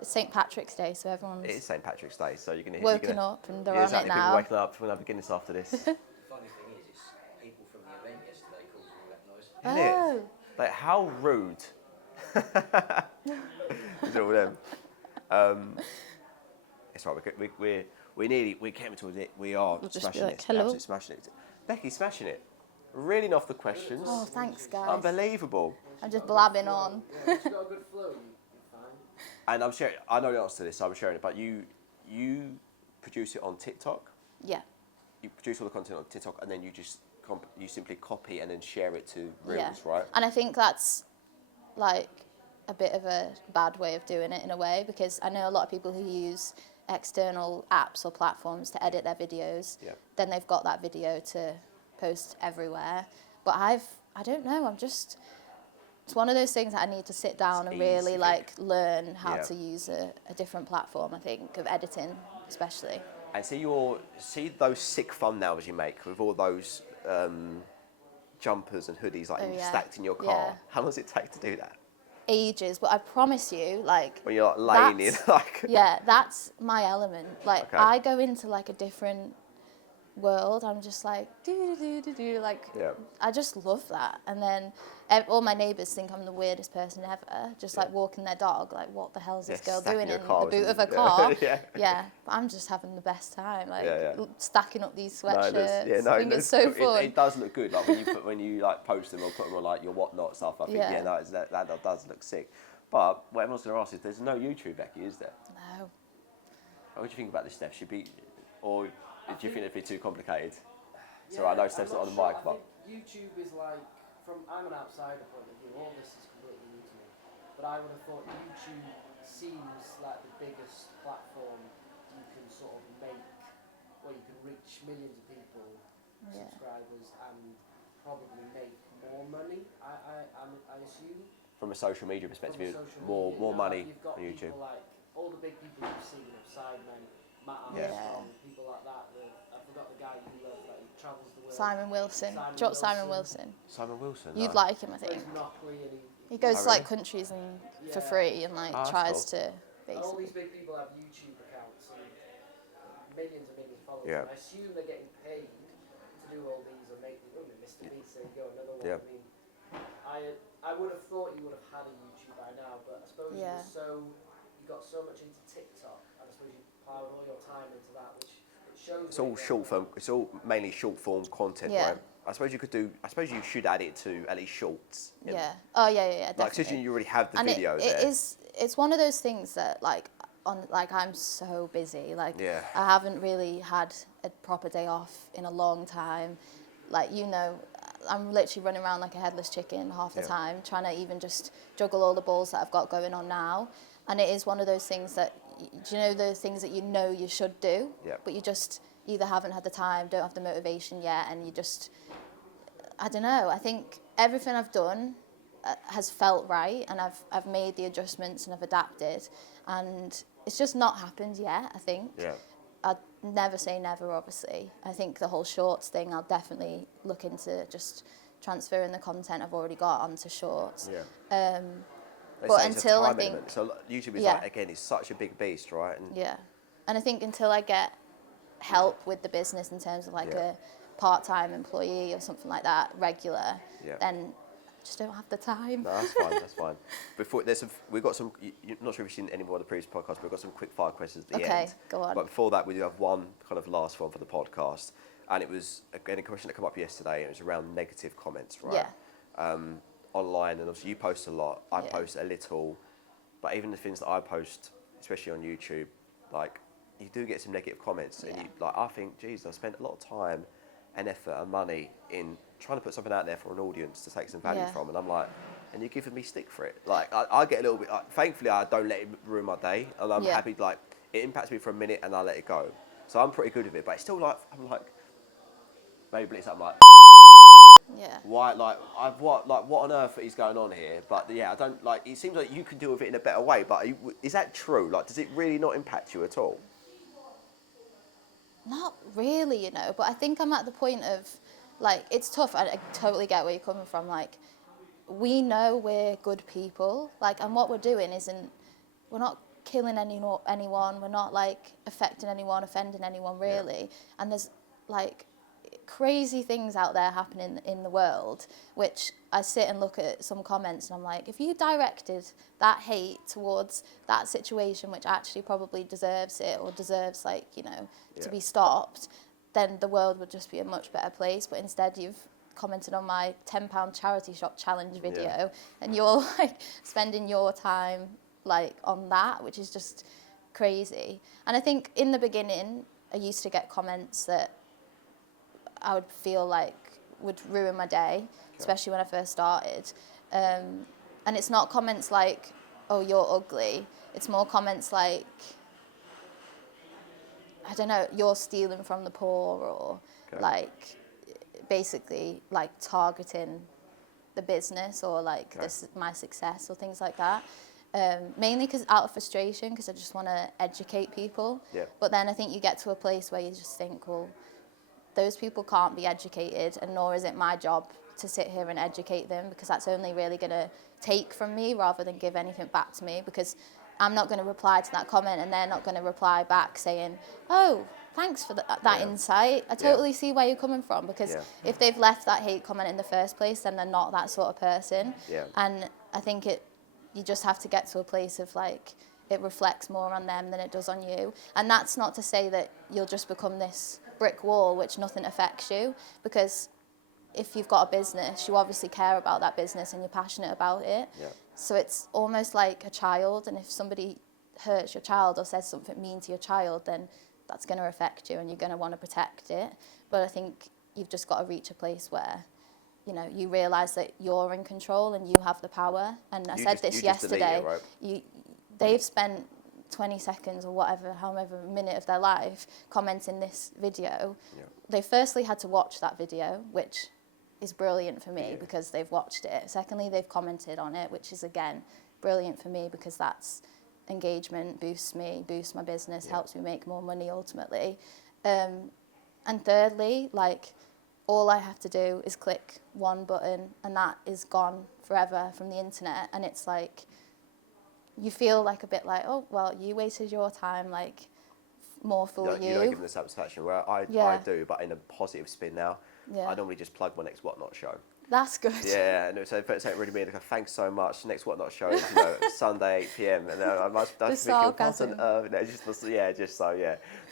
It's St. Patrick's Day, so everyone's It is St. Patrick's Day, so you're going to woken up and they're on exactly, it people now. waking up, we're going to have Guinness after this. The funny thing is, it's people from the event yesterday causing all that noise. Isn't Oh. it? Like, how rude. Is it all them? It's right, we came towards it, we are We'll just smashing be like, it. hello. Absolutely smashing it. Becky's smashing it. Reeling off the questions. Oh, thanks, guys. Unbelievable. I'm just blabbing on. Yeah, if you've got a good flow, you're fine. And I'm sharing, I know the answer to this, so I'm sharing it, but you produce it on TikTok, Yeah. you produce all the content on TikTok, and then you just you simply copy and then share it to Reels, Yeah. right? And I think that's like a bit of a bad way of doing it in a way, because I know a lot of people who use external apps or platforms to edit their videos. Yeah. Then they've got that video to post everywhere. But I don't know, it's one of those things that I need to sit down It's and easy, really I like learn how Yeah. to use a different platform, I think, of editing especially. And see those sick thumbnails you make with all those jumpers and hoodies like Oh, yeah. stacked in your car. Yeah. How long does it take to do that? Ages, but I promise you, like, When you're like laying in, That's- like yeah, that's my element. Like, Okay. I go into like a different world. I'm just like like Yeah. I just love that. And then all my neighbours think I'm the weirdest person ever, just like walking their dog. Like, what the hell is this Yeah, girl stacking doing your in car the or boot of a something. car? Yeah. Yeah, but I'm just having the best time. Like Yeah, yeah. stacking up these sweatshirts. I think it's no, so fun. It does look good. Like when you like post them or put them on like your whatnot stuff. I think Yeah. that does look sick. But what everyone's going to ask is, there's no YouTube, Becky, is there? No. What do you think about this, Steph? Or do you think it'd be too complicated? So I know Steph's not on the mic, but I think YouTube is like, I'm an outsider point of view, all this is completely new to me. But I would have thought YouTube seems like the biggest platform you can sort of make, where you can reach millions of people, Yeah. subscribers, and probably make more money, I assume. from a social media perspective, From a social more media, money you've got on YouTube. people like all the big people you've seen, Sidemen, Matt Yeah. Armstrong, people like that. I forgot the guy who travels the world. Simon Wilson. Do you know what Simon Wilson? Simon Wilson. You'd no. like him, I think. Plays Monopoly and He goes Oh, to like really? countries and for Yeah. free and like Oh, that's tries cool. to And all these basically. big people have YouTube accounts and millions and millions of followers. Yeah. And I assume they're getting paid to do all these and make them. Mr. Beast, there you go, another one. Yeah. I mean, I would have thought you would have had a YouTube by now, but I suppose Yeah. you got so much into TikTok, and I suppose you plowed all your time into that, which it shows. It's all short form. It's all mainly short form content, Yeah. right? I suppose you should add it to at least shorts. you know? Yeah. Oh yeah, Like, definitely. since you already have the And video there. it's one of those things that like I'm so busy. Like Yeah. I haven't really had a proper day off in a long time. Like, I'm literally running around like a headless chicken half the Yeah. time, trying to even just juggle all the balls that I've got going on now. And it is one of those things that, do you know the things that you know you should do, Yeah. but you just either haven't had the time, don't have the motivation yet, and you just, I don't know. I think everything I've done has felt right, and I've made the adjustments and I've adapted, and it's just not happened yet, I think. Yeah. I'd never say never, obviously. I think the whole shorts thing, I'll definitely look into just transferring the content I've already got onto shorts. Yeah. They But say it's a until I time think- element. So YouTube is Yeah. like, again, it's such a big beast, right? And Yeah. And I think until I get help with the business in terms of like Yeah. a part-time employee or something like that, regular, Yeah. then I just don't have the time. No, that's fine. That's fine. We've got some. You're not sure if you've seen any more of the previous podcasts, but we've got some quick fire questions at the end. Okay, go on. But before that, we do have one kind of last one for the podcast, and it was again a question that came up yesterday. And it was around negative comments, right? Yeah. Online, and obviously you post a lot. I Yeah. post a little, but even the things that I post, especially on YouTube, like you do get some negative comments, and Yeah. you like. I think, geez, I spent a lot of time and effort and money in trying to put something out there for an audience to take some value Yeah. from, and I'm like, and you're giving me stick for it. Like I get a little bit. Thankfully, I don't let it ruin my day, and I'm Yeah. happy. Like it impacts me for a minute, and I let it go. So I'm pretty good with it, but it's still like I'm like maybe it's I'm like. Yeah. Why, like, what on earth is going on here? But yeah, I don't like. It seems like you can deal with it in a better way. But is that true? Like, does it really not impact you at all? Not really, you know, but I think I'm at the point of, like, it's tough. I totally get where you're coming from. Like, we know we're good people, like, and what we're doing isn't, we're not killing anyone, we're not, like, affecting anyone, offending anyone, really. Yeah. And there's, like, crazy things out there happening in the world, which I sit and look at some comments and I'm like, if you directed that hate towards that situation, which actually probably deserves it or deserves, like, you know, to be stopped, then the world would just be a much better place. But instead you've commented on my £10 charity shop challenge video and you're like spending your time like on that, which is just crazy. And I think in the beginning I used to get comments that I would feel like would ruin my day, especially when I first started. And it's not comments like, oh, you're ugly. It's more comments like, I don't know, you're stealing from the poor, or like basically like targeting the business or like my success or things like that. Mainly because out of frustration, because I just want to educate people. Yeah. But then I think you get to a place where you just think, well, those people can't be educated, and nor is it my job to sit here and educate them, because that's only really going to take from me rather than give anything back to me, because I'm not going to reply to that comment and they're not going to reply back saying, oh, thanks for that insight. I totally see where you're coming from, because if they've left that hate comment in the first place, then they're not that sort of person. Yeah. And I think you just have to get to a place of like, it reflects more on them than it does on you. And that's not to say that you'll just become this brick wall which nothing affects you, because if you've got a business, you obviously care about that business and you're passionate about it. Yeah. So it's almost like a child, and if somebody hurts your child or says something mean to your child, then that's going to affect you and you're going to want to protect it. But I think you've just got to reach a place where, you know, you realise that you're in control and you have the power. And I said this yesterday, they've spent 20 seconds or whatever, however minute of their life commenting this video. Yeah. They firstly had to watch that video, which is brilliant for me because they've watched it. Secondly, they've commented on it, which is again brilliant for me because that's engagement, boosts me, boosts my business, helps me make more money ultimately. And thirdly, like, all I have to do is click one button and that is gone forever from the internet. And it's like, you feel like a bit like, oh, well, you wasted your time, like, more for you. You don't give them the satisfaction, where I do, but in a positive spin now. Yeah. I normally just plug my next Whatnot show. That's good. Yeah, and so it really means, like, thanks so much. Next Whatnot show is, you know, Sunday 8 p.m. And I must think what on earth.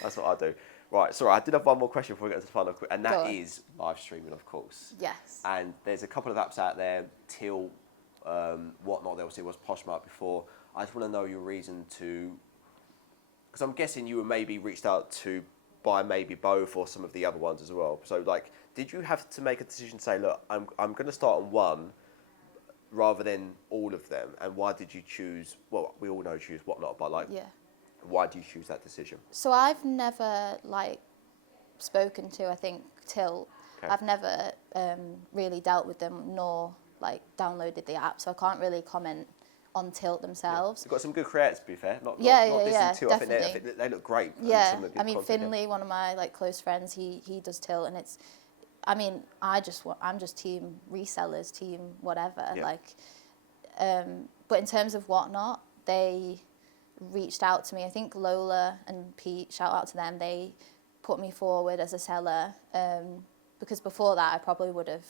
That's what I do. Right, sorry, I did have one more question before we get to the final, and that is live streaming, of course. Yes. And there's a couple of apps out there, Till, Whatnot, there was Poshmark before. I just want to know your reason to, because I'm guessing you were maybe reached out to by maybe both or some of the other ones as well. So, like, did you have to make a decision to say, look, I'm going to start on one rather than all of them? And why did you choose, well, we all know choose Whatnot, but like, why do you choose that decision? So I've never, like, spoken to, I think, Till. Okay. I've never really dealt with them nor, like, downloaded the app, so I can't really comment on Tilt themselves. They've got some good creators, to be fair. Not definitely. I think they look great. Yeah, I mean, Finley, one of my like close friends, he does Tilt, and it's, I mean, I'm just team resellers, team whatever. Yeah. Like, but in terms of Whatnot, they reached out to me. I think Lola and Pete, shout out to them. They put me forward as a seller because before that I probably would have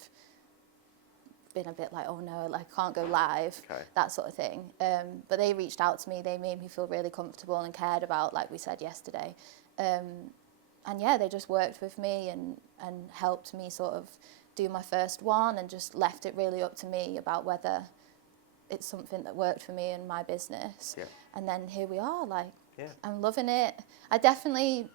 been a bit like, oh no, like, I can't go live, that sort of thing. But they reached out to me. They made me feel really comfortable and cared about, like we said yesterday. And yeah, they just worked with me and helped me sort of do my first one, and just left it really up to me about whether it's something that worked for me and my business. Yeah. And then here we are, like, Yeah. I'm loving it. I definitely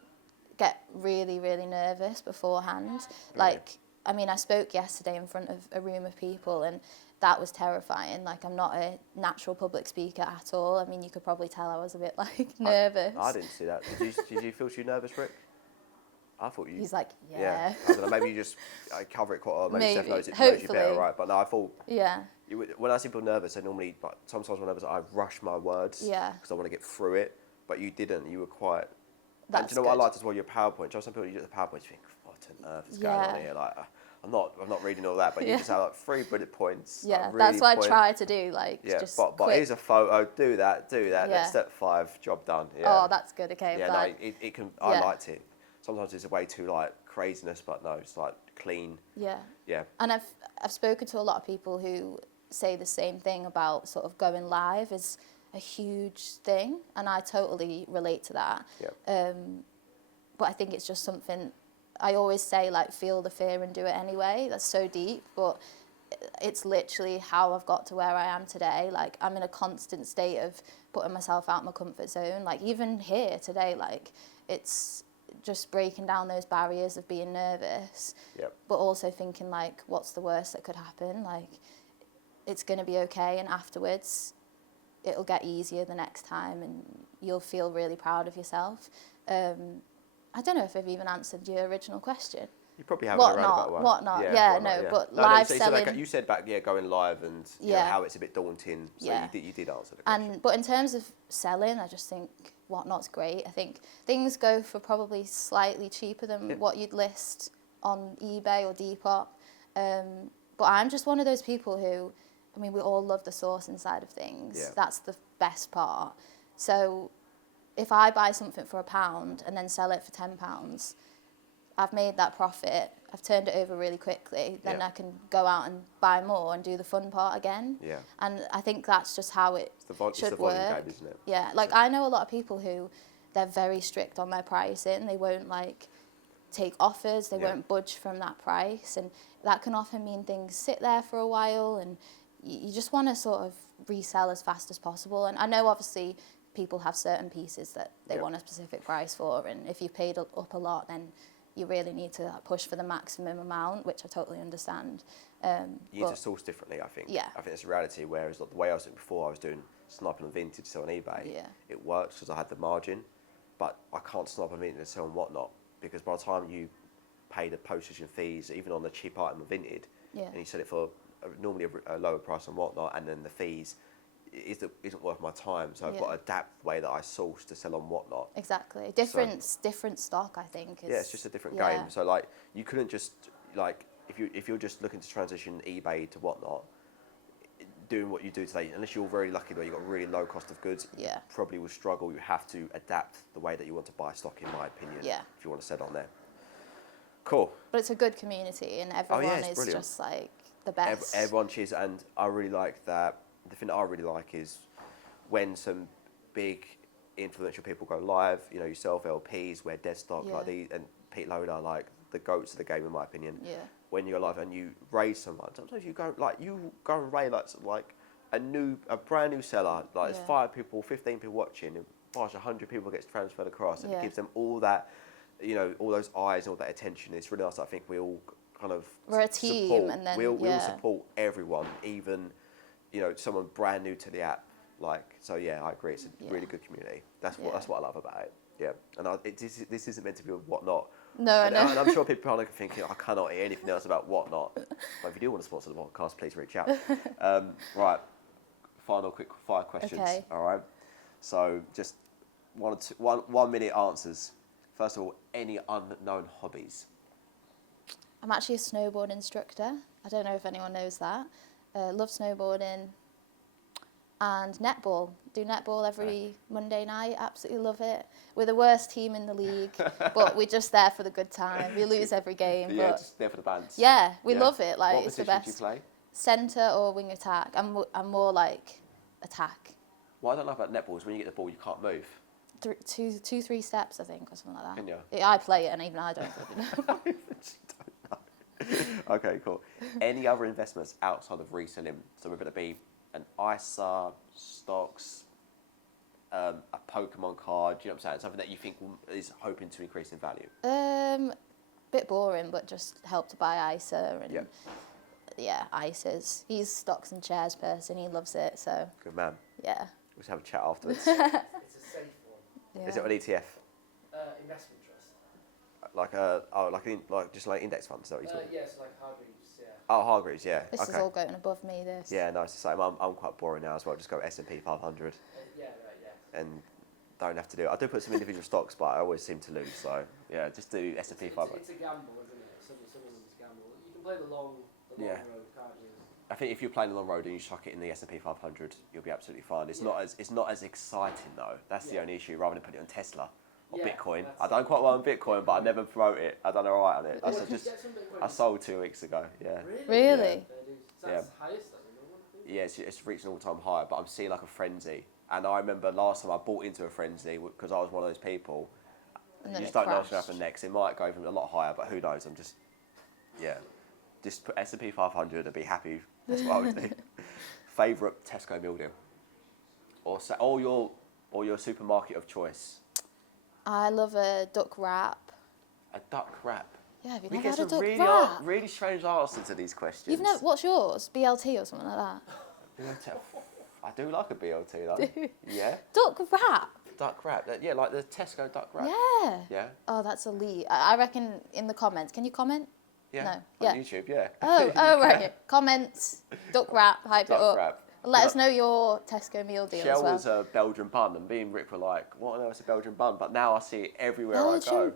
get really, really nervous beforehand. Like, I mean, I spoke yesterday in front of a room of people, and that was terrifying. Like, I'm not a natural public speaker at all. I mean, you could probably tell I was a bit, like, nervous. I didn't see that. Did you feel too nervous, Rick? I thought you... He's like, yeah. I don't know, maybe you just cover it quite well. Maybe Steph knows you better, hopefully. right? But no, I thought... Yeah. When I see people nervous, I normally... Like, sometimes when I'm nervous, I rush my words. Yeah. Because I want to get through it. But you didn't. You were quite... That's and do you know what I good. liked as well? Your PowerPoint. Some people, you do the PowerPoint, you think, what on earth is going on here? Like, I'm not reading all that, but you just have like 3 bullet points. Yeah, like, really that's what I try to do, like, yeah, just but quick. here's a photo, do that, Yeah. that's step 5, job done. Yeah. Oh, that's good, okay, I'm Yeah, glad. no, it can, I liked it. Sometimes it's a way too, like, craziness, but no, it's, like, clean. Yeah. Yeah. And I've spoken to a lot of people who say the same thing about sort of going live is a huge thing, and I totally relate to that. Yeah. But I think it's just something, I always say, like, feel the fear and do it anyway. That's so deep, but it's literally how I've got to where I am today. Like, I'm in a constant state of putting myself out my comfort zone. Like, even here today, like, it's just breaking down those barriers of being nervous, Yep. but also thinking, like, what's the worst that could happen? Like, it's going to be okay, and afterwards it'll get easier the next time, and you'll feel really proud of yourself. I don't know if I've even answered your original question. You probably have What a roundabout one. What not? Yeah, but live so selling. you said back, going live and you know, how it's a bit daunting. So Yeah. you did answer the question. But in terms of selling, I just think Whatnot's great. I think things go for probably slightly cheaper than what you'd list on eBay or Depop. But I'm just one of those people who, I mean, we all love the sourcing side of things. Yeah. That's the best part. So if I buy something for £1 and then sell it for £10, I've made that profit. I've turned it over really quickly. Then I can go out and buy more and do the fun part again. Yeah. And I think that's just how it It's the should volume work. game, isn't it? Yeah, like I know a lot of people who they're very strict on their pricing. They won't like take offers. They won't budge from that price, and that can often mean things sit there for a while, and you just want to sort of resell as fast as possible. And I know obviously people have certain pieces that they want a specific price for, and if you've paid up a lot, then you really need to push for the maximum amount, which I totally understand. You need to source differently, I think. Yeah. I think it's a reality, whereas like, the way I was doing before, I was doing sniping on vintage, sell on eBay. Yeah. It works because I had the margin, but I can't snipe on vintage and sell on Whatnot, because by the time you pay the postage and fees, even on the cheap item of vintage, and you sell it for normally a lower price on Whatnot, and then the fees, isn't worth my time. So I've got to adapt the way that I source to sell on Whatnot. Exactly. Different stock, I think. Yeah, it's just a different game. So like, you couldn't just like if you're just looking to transition eBay to Whatnot, doing what you do today, unless you're very lucky that you've got really low cost of goods, you probably will struggle. You have to adapt the way that you want to buy stock, in my opinion. Yeah. If you want to sell on there. Cool. But it's a good community, and everyone is brilliant. just like the best. Everyone cheers, and I really like that. The thing that I really like is when some big influential people go live, you know, yourself, LPs, where Deadstock, like these, and Pete Loader, like the goats of the game, in my opinion. Yeah. When you're live and you raise someone, sometimes you go and raise like a brand new seller, like there's 5 people, 15 people watching, and 100 people gets transferred across, and it gives them all that, you know, all those eyes and all that attention. It's really nice. I think we all kind of we're a team, support, and then we all support everyone, even, you know, someone brand new to the app. Like, so yeah, I agree. It's a really good community. That's what I love about it. Yeah, and this isn't meant to be Whatnot. No, I know. And I'm sure people are thinking, I cannot hear anything else about Whatnot. But if you do want to sponsor the podcast, please reach out. Right, final quick 5 questions. Okay. All right. So just 1 minute answers. First of all, any unknown hobbies? I'm actually a snowboard instructor. I don't know if anyone knows that. Love snowboarding. And netball. Do netball every Monday night. Absolutely love it. We're the worst team in the league, but we're just there for the good time. We lose every game. Yeah, but just there for the bands. Yeah, we love it. Like, what it's the position best. do you play? Centre or wing attack. I'm more like attack. What I don't like about netball is when you get the ball, you can't move. 3 steps, I think, or something like that. Can you? Yeah, I play it, and even I don't know. Okay, cool. Any other investments outside of reselling? So whether it be an ISA, stocks, a Pokemon card? Do you know what I'm saying? Something that you think is hoping to increase in value. Bit boring, but just help to buy ISA and Yeah. yeah, ISAs. He's stocks and shares person. He loves it. So Good man. yeah. We'll just have a chat afterwards. It's a safe one. Yeah. Is it an ETF? Investment trust. Like index funds? Is that what you're talking? Yes, like Hargreaves, yeah. Oh, Hargreaves, yeah. This is all going above me. This. Yeah, no, it's the same. I'm quite boring now as well. Just go S&P 500 Yeah, right, yeah. and don't have to do it. I do put some individual stocks, but I always seem to lose. So yeah, just do S&P 500. It's a gamble, isn't it? Some of them is a gamble. You can play the long Yeah. road, can't you? I think if you're playing the long road and you chuck it in the S&P 500, you'll be absolutely fine. It's not as exciting though. That's the only issue. Rather than putting it on Tesla or Bitcoin, I don't quite well on Bitcoin, but I never promote it. I done all right on it. I sold 2 weeks ago. Yeah. Really? That's highest at the moment, I think. Yeah, it's reached an all-time high, but I'm seeing like a frenzy. And I remember last time I bought into a frenzy because I was one of those people. And You then just it don't know what's going crashed. to happen next. It might go even a lot higher, but who knows? Just put S&P 500 and be happy. That's what I would do. Favourite Tesco meal deal, or your supermarket of choice. I love a duck wrap. A duck wrap. Yeah, have you We never get had a some duck wrap? really strange answers to these questions. You've never. What's yours? BLT or something like that? BLT. I do like a BLT though. Yeah. Duck wrap. Duck wrap. Yeah, like the Tesco duck wrap. Yeah. Yeah. Oh, that's elite. I reckon in the comments. Can you comment? Yeah. No. On Yeah. YouTube, yeah. Oh, right. Comments. Duck wrap. Hype it Duck up. wrap. Let us know your Tesco meal deal Shell as well. was a Belgian bun, and me and Rick were like, what on earth is a Belgian bun? But now I see it everywhere I Belgian? go.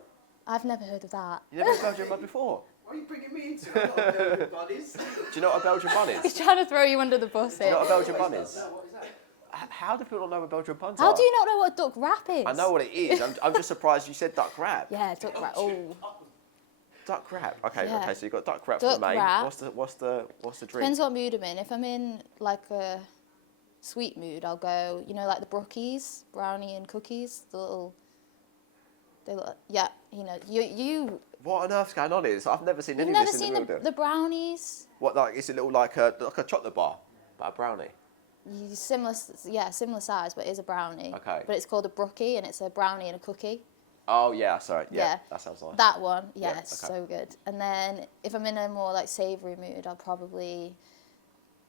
I've never heard of that. You never had a Belgian bun before? Why are you bringing me into it? I'm not a Belgian buddies. Do you know what a Belgian bun He's is? trying to throw you under the bus Do you know here. what a Belgian bun is? No, what is that? How do people not know what Belgian buns are? How do you not know what a duck wrap is? I know what it is. I'm just surprised you said duck wrap. Yeah, duck wrap. Oh. Duck wrap. Okay, Yeah. okay. So you've got duck wrap Duck for the main. wrap. What's the drink? Depends what mood I'm in. If I'm in like a sweet mood, I'll go, like the brookies, brownie and cookies, the little. They look, yeah, you. What on earth's going on here? I've never seen You've any never of this in seen the real deal. the brownies? What, like, is it little like a chocolate bar, but a brownie? Similar size, but it is a brownie. Okay. But it's called a brookie, and it's a brownie and a cookie. Oh yeah, sorry. Yeah, Yeah. that sounds nice. That one, yeah, Yeah, it's okay. so good. And then if I'm in a more like savoury mood, I'll probably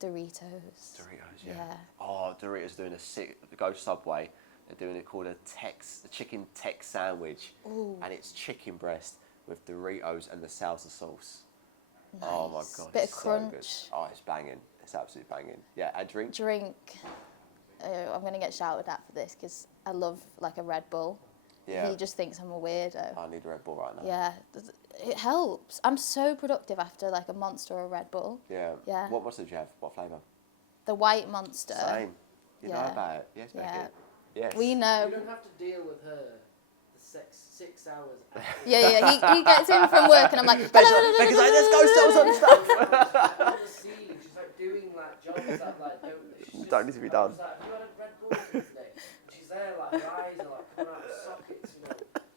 Doritos. Doritos, yeah. Yeah. Oh, Doritos doing a sick. Go Subway. They're doing it called a chicken Tex sandwich, Ooh. and it's chicken breast with Doritos and the salsa sauce. Nice. Oh my god, Bit it's of so crunch. good. Oh, it's banging. It's absolutely banging. Yeah, a drink. Drink. I'm gonna get shouted at for this because I love like a Red Bull. Yeah. He just thinks I'm a weirdo. I need a Red Bull right now. Yeah, it helps. I'm so productive after like a Monster or a Red Bull. Yeah. Yeah. What monster do you have? What flavour? The white Monster. Same. You know yeah. about it. Yes, Becky. Yeah. Yes. We know. You don't have to deal with her the 6 hours after. Yeah. He gets in from work and I'm like, Becky's like, let's go sell some stuff. On the scene, she's like doing like jobs that like Don't need to be done. She's like, have you had a Red Bull today? She's there like her eyes are like coming out of sockets,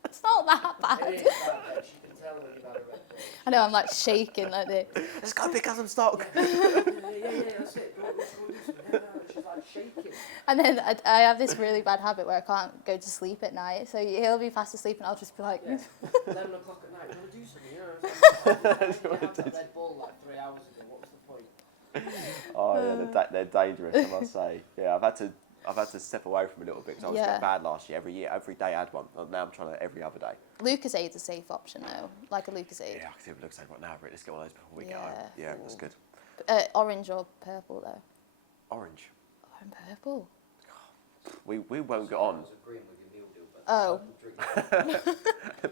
It's not that It bad. is that bad. She can tell when you've had a Red Bull. I know, I'm like shaking like this. Let's go pick up some stock. Yeah, that's it. Let's go do something. Yeah, she's like shaking. And then I have this really bad habit where I can't go to sleep at night. So he'll be fast asleep and I'll just be like, Yeah. 11 o'clock at night. Do you want to do something? You had that Red Bull like 3 hours ago. What was the point? Oh yeah, they're dangerous, I must say. Yeah, I've had to step away from a little bit because I was Yeah. getting bad last year. Every day I had one. Now I'm trying to every other day. Lucozade is a safe option though, like a Lucozade. Yeah, I can see what it looks like right now. Rick. Let's get one of those before we get Yeah. home. Yeah, that's good. Orange or purple though. Orange. Orange purple. We won't get on. I was agreeing with your meal deal, but Oh. purple drink.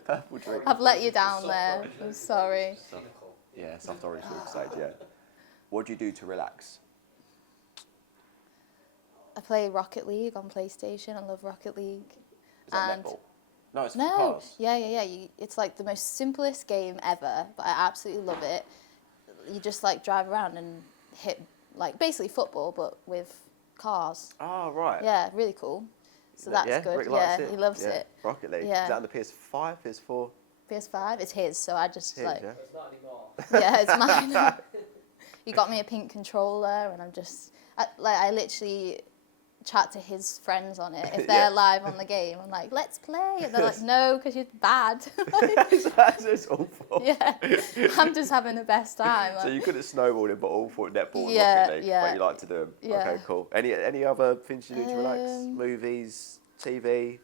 Purple drink. I've let you down there. I'm sorry. Cynical. Yeah, soft orange Lucozade. Yeah. What do you do to relax? I play Rocket League on PlayStation. I love Rocket League. Is that And- netball? No, it's for No, cars. yeah. It's like the most simplest game ever, but I absolutely love it. You just like drive around and hit like basically football, but with cars. Oh right. Yeah, really cool. So that's yeah, good. Rick Yeah, likes it. he loves Yeah. it. Rocket League. Yeah. Is that on the PS5, PS4? PS5, it's his, so I just His, like, yeah. It's not anymore. yeah, it's mine. He got me a pink controller, and I'm just, I literally chat to his friends on it. If Yeah. they're live on the game, I'm like, let's play. And they're like, no, because you're bad. That's awful. Yeah, I'm just having the best time. So you're good at snowboarding, but awful at netball and Yeah, Rocket League, yeah. but you like to do them. Yeah. Okay, cool. Any other things you do to relax? Movies, TV?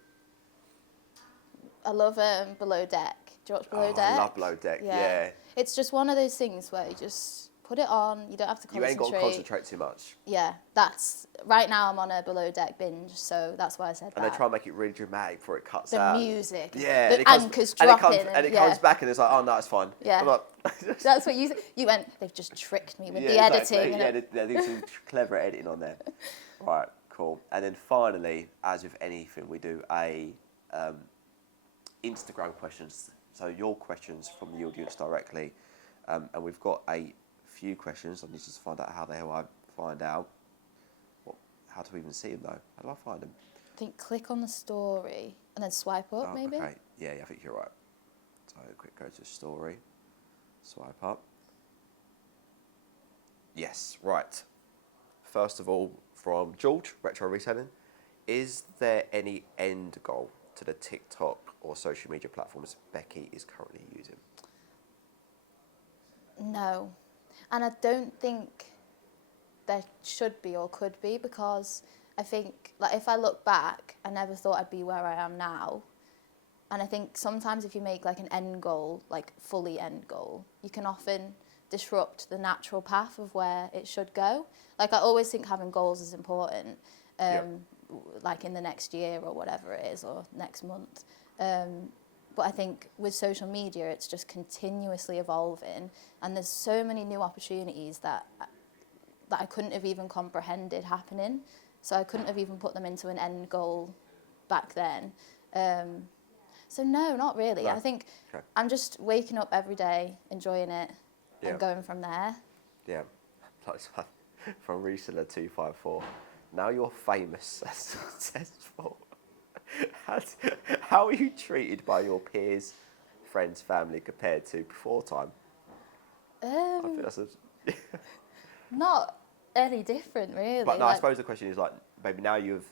I love Below Deck. Do you watch Below Oh, Deck? I love Below Deck, yeah. It's just one of those things where you just put it on, you don't have to You concentrate. ain't got to concentrate too much. Yeah, right now I'm on a Below Deck binge, so that's why I said And that. they try and make it really dramatic before it cuts The out. music, Yeah. the anchors dropping. And it comes back and it's like, oh, no, it's fine. Yeah. I'm like, That's what you went, they've just tricked me with the exactly. editing. Yeah, they do some clever editing on there. Right, cool. And then finally, as with anything, we do a Instagram questions. So your questions from the audience directly. And we've got a few questions. I need to just find out how the hell I find out. How do we even see them though? How do I find them? I think click on the story and then swipe up maybe. Okay. Yeah, I think you're right. So quick go to story. Swipe up. Yes, right. First of all, from George, Retro Reselling. Is there any end goal to the TikTok or social media platforms Becky is currently using? No. And I don't think there should be or could be, because I think, like, if I look back, I never thought I'd be where I am now. And I think sometimes if you make like an end goal, like fully end goal, you can often disrupt the natural path of where it should go. Like, I always think having goals is important, like in the next year or whatever it is, or next month. But I think with social media, it's just continuously evolving, and there's so many new opportunities that I couldn't have even comprehended happening. So I couldn't have even put them into an end goal back then. So no, not really. No. I think Okay. I'm just waking up every day, enjoying it, and going from there. Yeah. From Reseller 254. Now you're famous and successful. How are you treated by your peers, friends, family compared to before time? I think that's Not any different, really. But no, I suppose the question is like, maybe now you've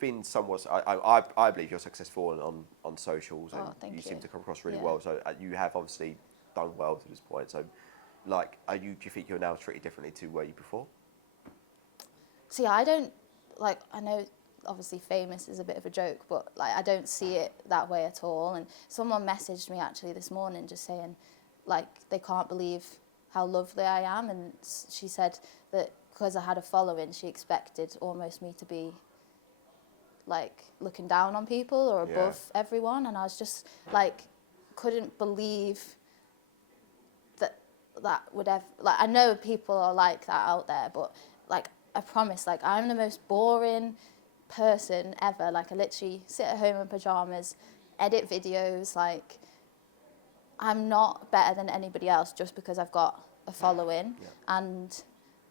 been somewhat. I believe you're successful on socials, and you seem to come across really well. So you have obviously done well to this point. So, like, do you think you're now treated differently to were you before? See, I don't, like, I know obviously famous is a bit of a joke, but like, I don't see it that way at all. And someone messaged me actually this morning just saying, like, they can't believe how lovely I am. And she said that because I had a following, she expected almost me to be like looking down on people or above everyone. And I was just like, couldn't believe that would ever, like, I know people are like that out there, but like, I promise, like, I'm the most boring person ever. Like, I literally sit at home in pajamas, edit videos. Like, I'm not better than anybody else just because I've got a following. And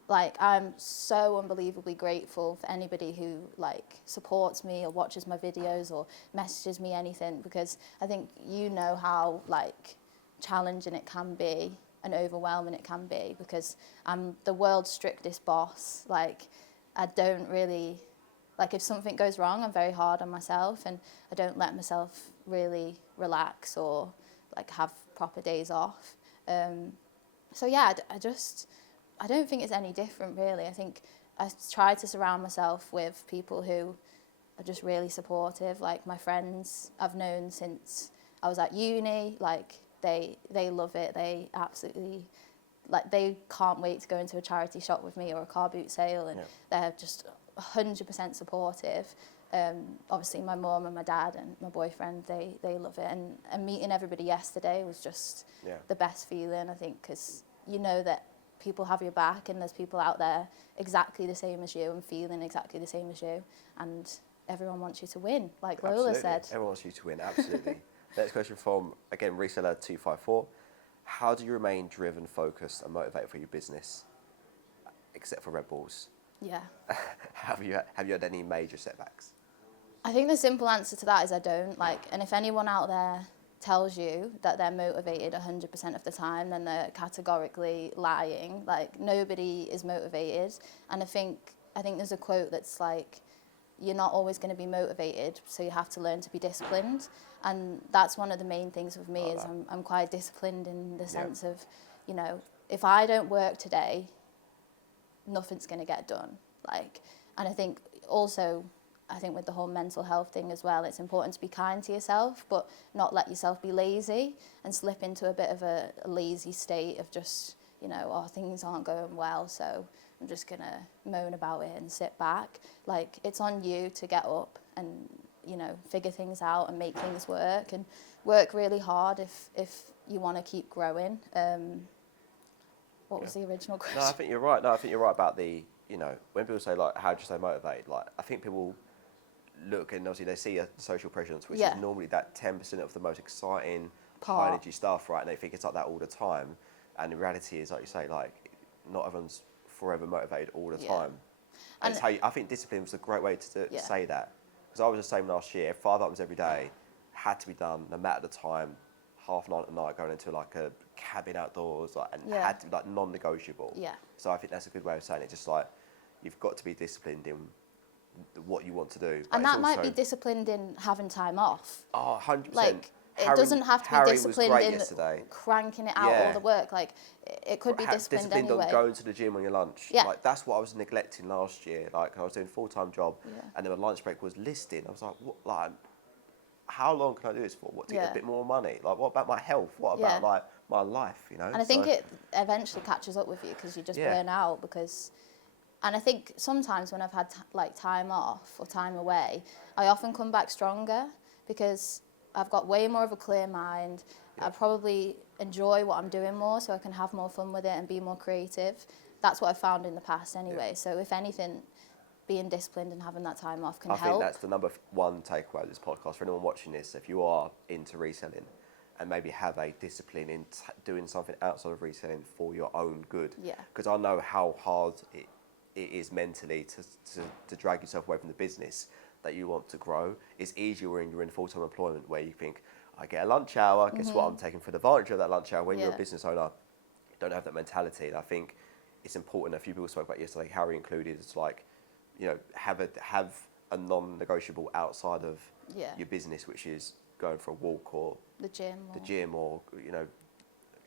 like, I'm so unbelievably grateful for anybody who like supports me or watches my videos or messages me anything, because I think you know how like challenging it can be and overwhelming it can be, because I'm the world's strictest boss. Like, I don't really, like, if something goes wrong, I'm very hard on myself, and I don't let myself really relax or like have proper days off. So yeah, I don't think it's any different really. I think I try to surround myself with people who are just really supportive. Like, my friends I've known since I was at uni, like, they love it. They absolutely, like, they can't wait to go into a charity shop with me or a car boot sale, and they're just 100% supportive. Obviously my mum and my dad and my boyfriend, they love it. And meeting everybody yesterday was just the best feeling, I think, because you know that people have your back and there's people out there exactly the same as you and feeling exactly the same as you, and everyone wants you to win, like Lola said. Everyone wants you to win, absolutely. Next question from, again, Reseller 254. How do you remain driven, focused and motivated for your business, except for Red Bulls? Yeah. Have you had any major setbacks? I think the simple answer to that is I don't. Like, and if anyone out there tells you that they're motivated 100% of the time, then they're categorically lying. Like, nobody is motivated. And I think I think there's a quote that's like, you're not always going to be motivated, so you have to learn to be disciplined. And that's one of the main things with me, is I'm quite disciplined in the sense of, you know, if I don't work today, nothing's going to get done. Like, and I think also, I think with the whole mental health thing as well, it's important to be kind to yourself, but not let yourself be lazy and slip into a bit of a lazy state of just, you know, oh, things aren't going well, so I'm just going to moan about it and sit back. Like, it's on you to get up and, you know, figure things out and make things work, and work really hard if you want to keep growing. What was the original question? No, I think you're right. No, I think you're right about the, you know, when people say, like, how do you stay motivated? Like, I think people look and obviously they see a social presence, which is normally that 10% of the most exciting, high energy stuff, right? And they think it's like that all the time. And the reality is, like you say, like, not everyone's forever motivated all the time. And it's how I think discipline was a great way to say that. Because I was the same last year. 5 items every day had to be done, no matter the time. 9:30 at night, going into like a cabin outdoors, like, and had to be like non-negotiable. Yeah. So I think that's a good way of saying it. Just like, you've got to be disciplined in what you want to do. And that might be disciplined in having time off. Oh, 100%. Like, it doesn't have to be disciplined in cranking it out all the work. Like, it could be disciplined anyway. On going to the gym on your lunch. Yeah. Like, that's what I was neglecting last year. Like, I was doing a full-time job, and then my lunch break was listing. I was like, what, like, how long can I do this for? What, to get a bit more money? Like, what about my health? What about like my life? You know. And I think it eventually catches up with you, because you just burn out. And I think sometimes when I've had like time off or time away, I often come back stronger, because I've got way more of a clear mind. I probably enjoy what I'm doing more, so I can have more fun with it and be more creative. That's what I've found in the past anyway. So if anything, being disciplined and having that time off can help. I think that's the number one takeaway of this podcast for anyone watching this. If you are into reselling and maybe have a discipline in doing something outside of reselling for your own good. Yeah. Because I know how hard it is mentally to drag yourself away from the business that you want to grow. It's easier when you're in full-time employment, where you think, I get a lunch hour, guess what, I'm taking full advantage of that lunch hour. When you're a business owner, you don't have that mentality. And I think it's important, a few people spoke about yesterday, Harry included, it's like, you know, have a non-negotiable outside of your business, which is going for a walk or the gym or you know,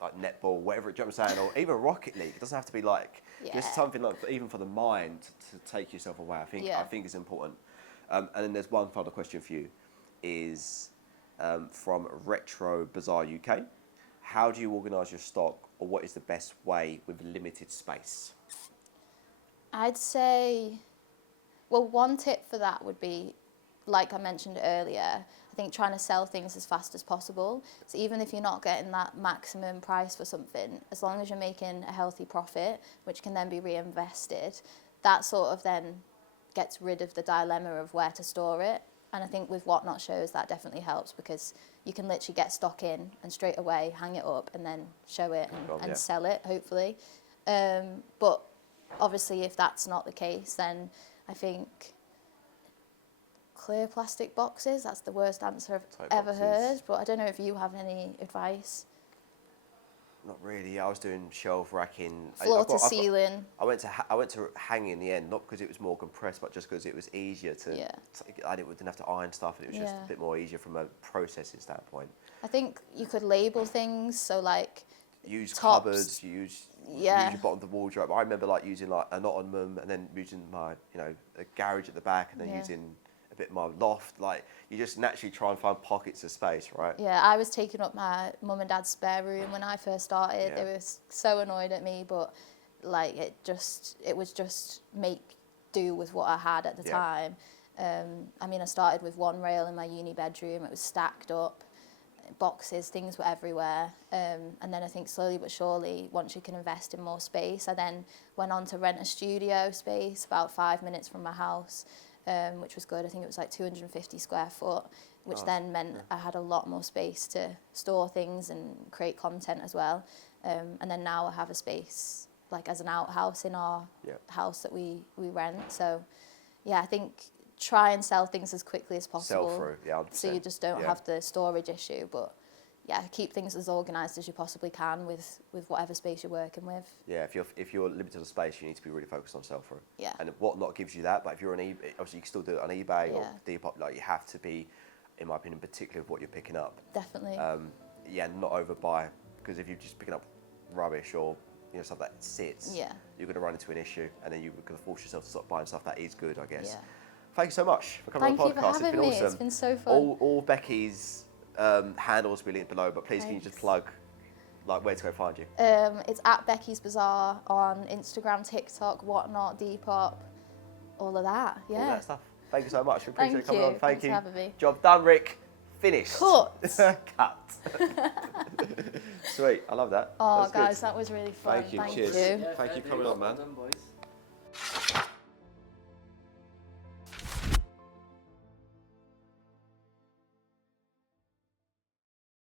like netball, whatever. Do you know what I'm saying? Or even Rocket League. It doesn't have to be like just something like, even for the mind to take yourself away. I think is important. And then there's one final question for you, is from Retro Bazaar UK. How do you organise your stock, or what is the best way with limited space? I'd say, well, one tip for that would be, like I mentioned earlier, I think trying to sell things as fast as possible. So even if you're not getting that maximum price for something, as long as you're making a healthy profit, which can then be reinvested, that sort of then gets rid of the dilemma of where to store it. And I think with Whatnot shows, that definitely helps, because you can literally get stock in and straight away hang it up and then show it and sell it, hopefully. But obviously, if that's not the case, then I think clear plastic boxes, that's the worst answer I've ever heard. But I don't know if you have any advice. Not really. I was doing shelf racking, floor to ceiling. I went to hanging in the end, not because it was more compressed, but just because it was easier to. I didn't have to iron stuff, and it was just a bit more easier from a processing standpoint. I think you could label things, so like use tops, cupboards, use your bottom of the wardrobe. I remember like using like an ottoman, and then using my a garage at the back, and then using a bit of my loft. Like, you just naturally try and find pockets of space, right? Yeah, I was taking up my mum and dad's spare room when I first started. They were so annoyed at me, but like it was just make do with what I had at the time. I mean, I started with one rail in my uni bedroom. It was stacked up, boxes, things were everywhere. And then I think slowly but surely, once you can invest in more space, I then went on to rent a studio space about 5 minutes from my house, which was good. I think it was like 250 square foot, which then meant I had a lot more space to store things and create content as well. And then now I have a space like as an outhouse in our house that we rent. So yeah, I think try and sell things as quickly as possible. Sell through, 100%. So you just don't have the storage issue. But yeah, keep things as organised as you possibly can with whatever space you're working with. Yeah, if you're limited on space, you need to be really focused on sell-through. Yeah. And Whatnot gives you that, but if you're on eBay, obviously you can still do it on eBay or Yeah. Depop. Like you have to be, in my opinion, particular with what you're picking up. Definitely. Yeah, not overbuy, because if you're just picking up rubbish or stuff that sits, Yeah. you're going to run into an issue, and then you're going to force yourself to stop buying stuff that is good, I guess. Yeah. Thank you so much for coming Thank on you the for podcast. It's having been me. awesome. It's been so fun. All Becky's handles will be linked below, but please can you just plug like where to go find you? It's at Becky's Bazaar on Instagram, TikTok, whatnot, Depop, all of that. Yeah. All that stuff. Thank you so much. We appreciate Thank you coming you. on. Thank Thanks you. for having me. Job done, Rick. Finished. Cut. Cut. Sweet. I love that. Oh, That's good. guys, that was really fun. Thank you. Cheers. you. Yeah, Thank you fair for coming dues. on, man. Well done, boys.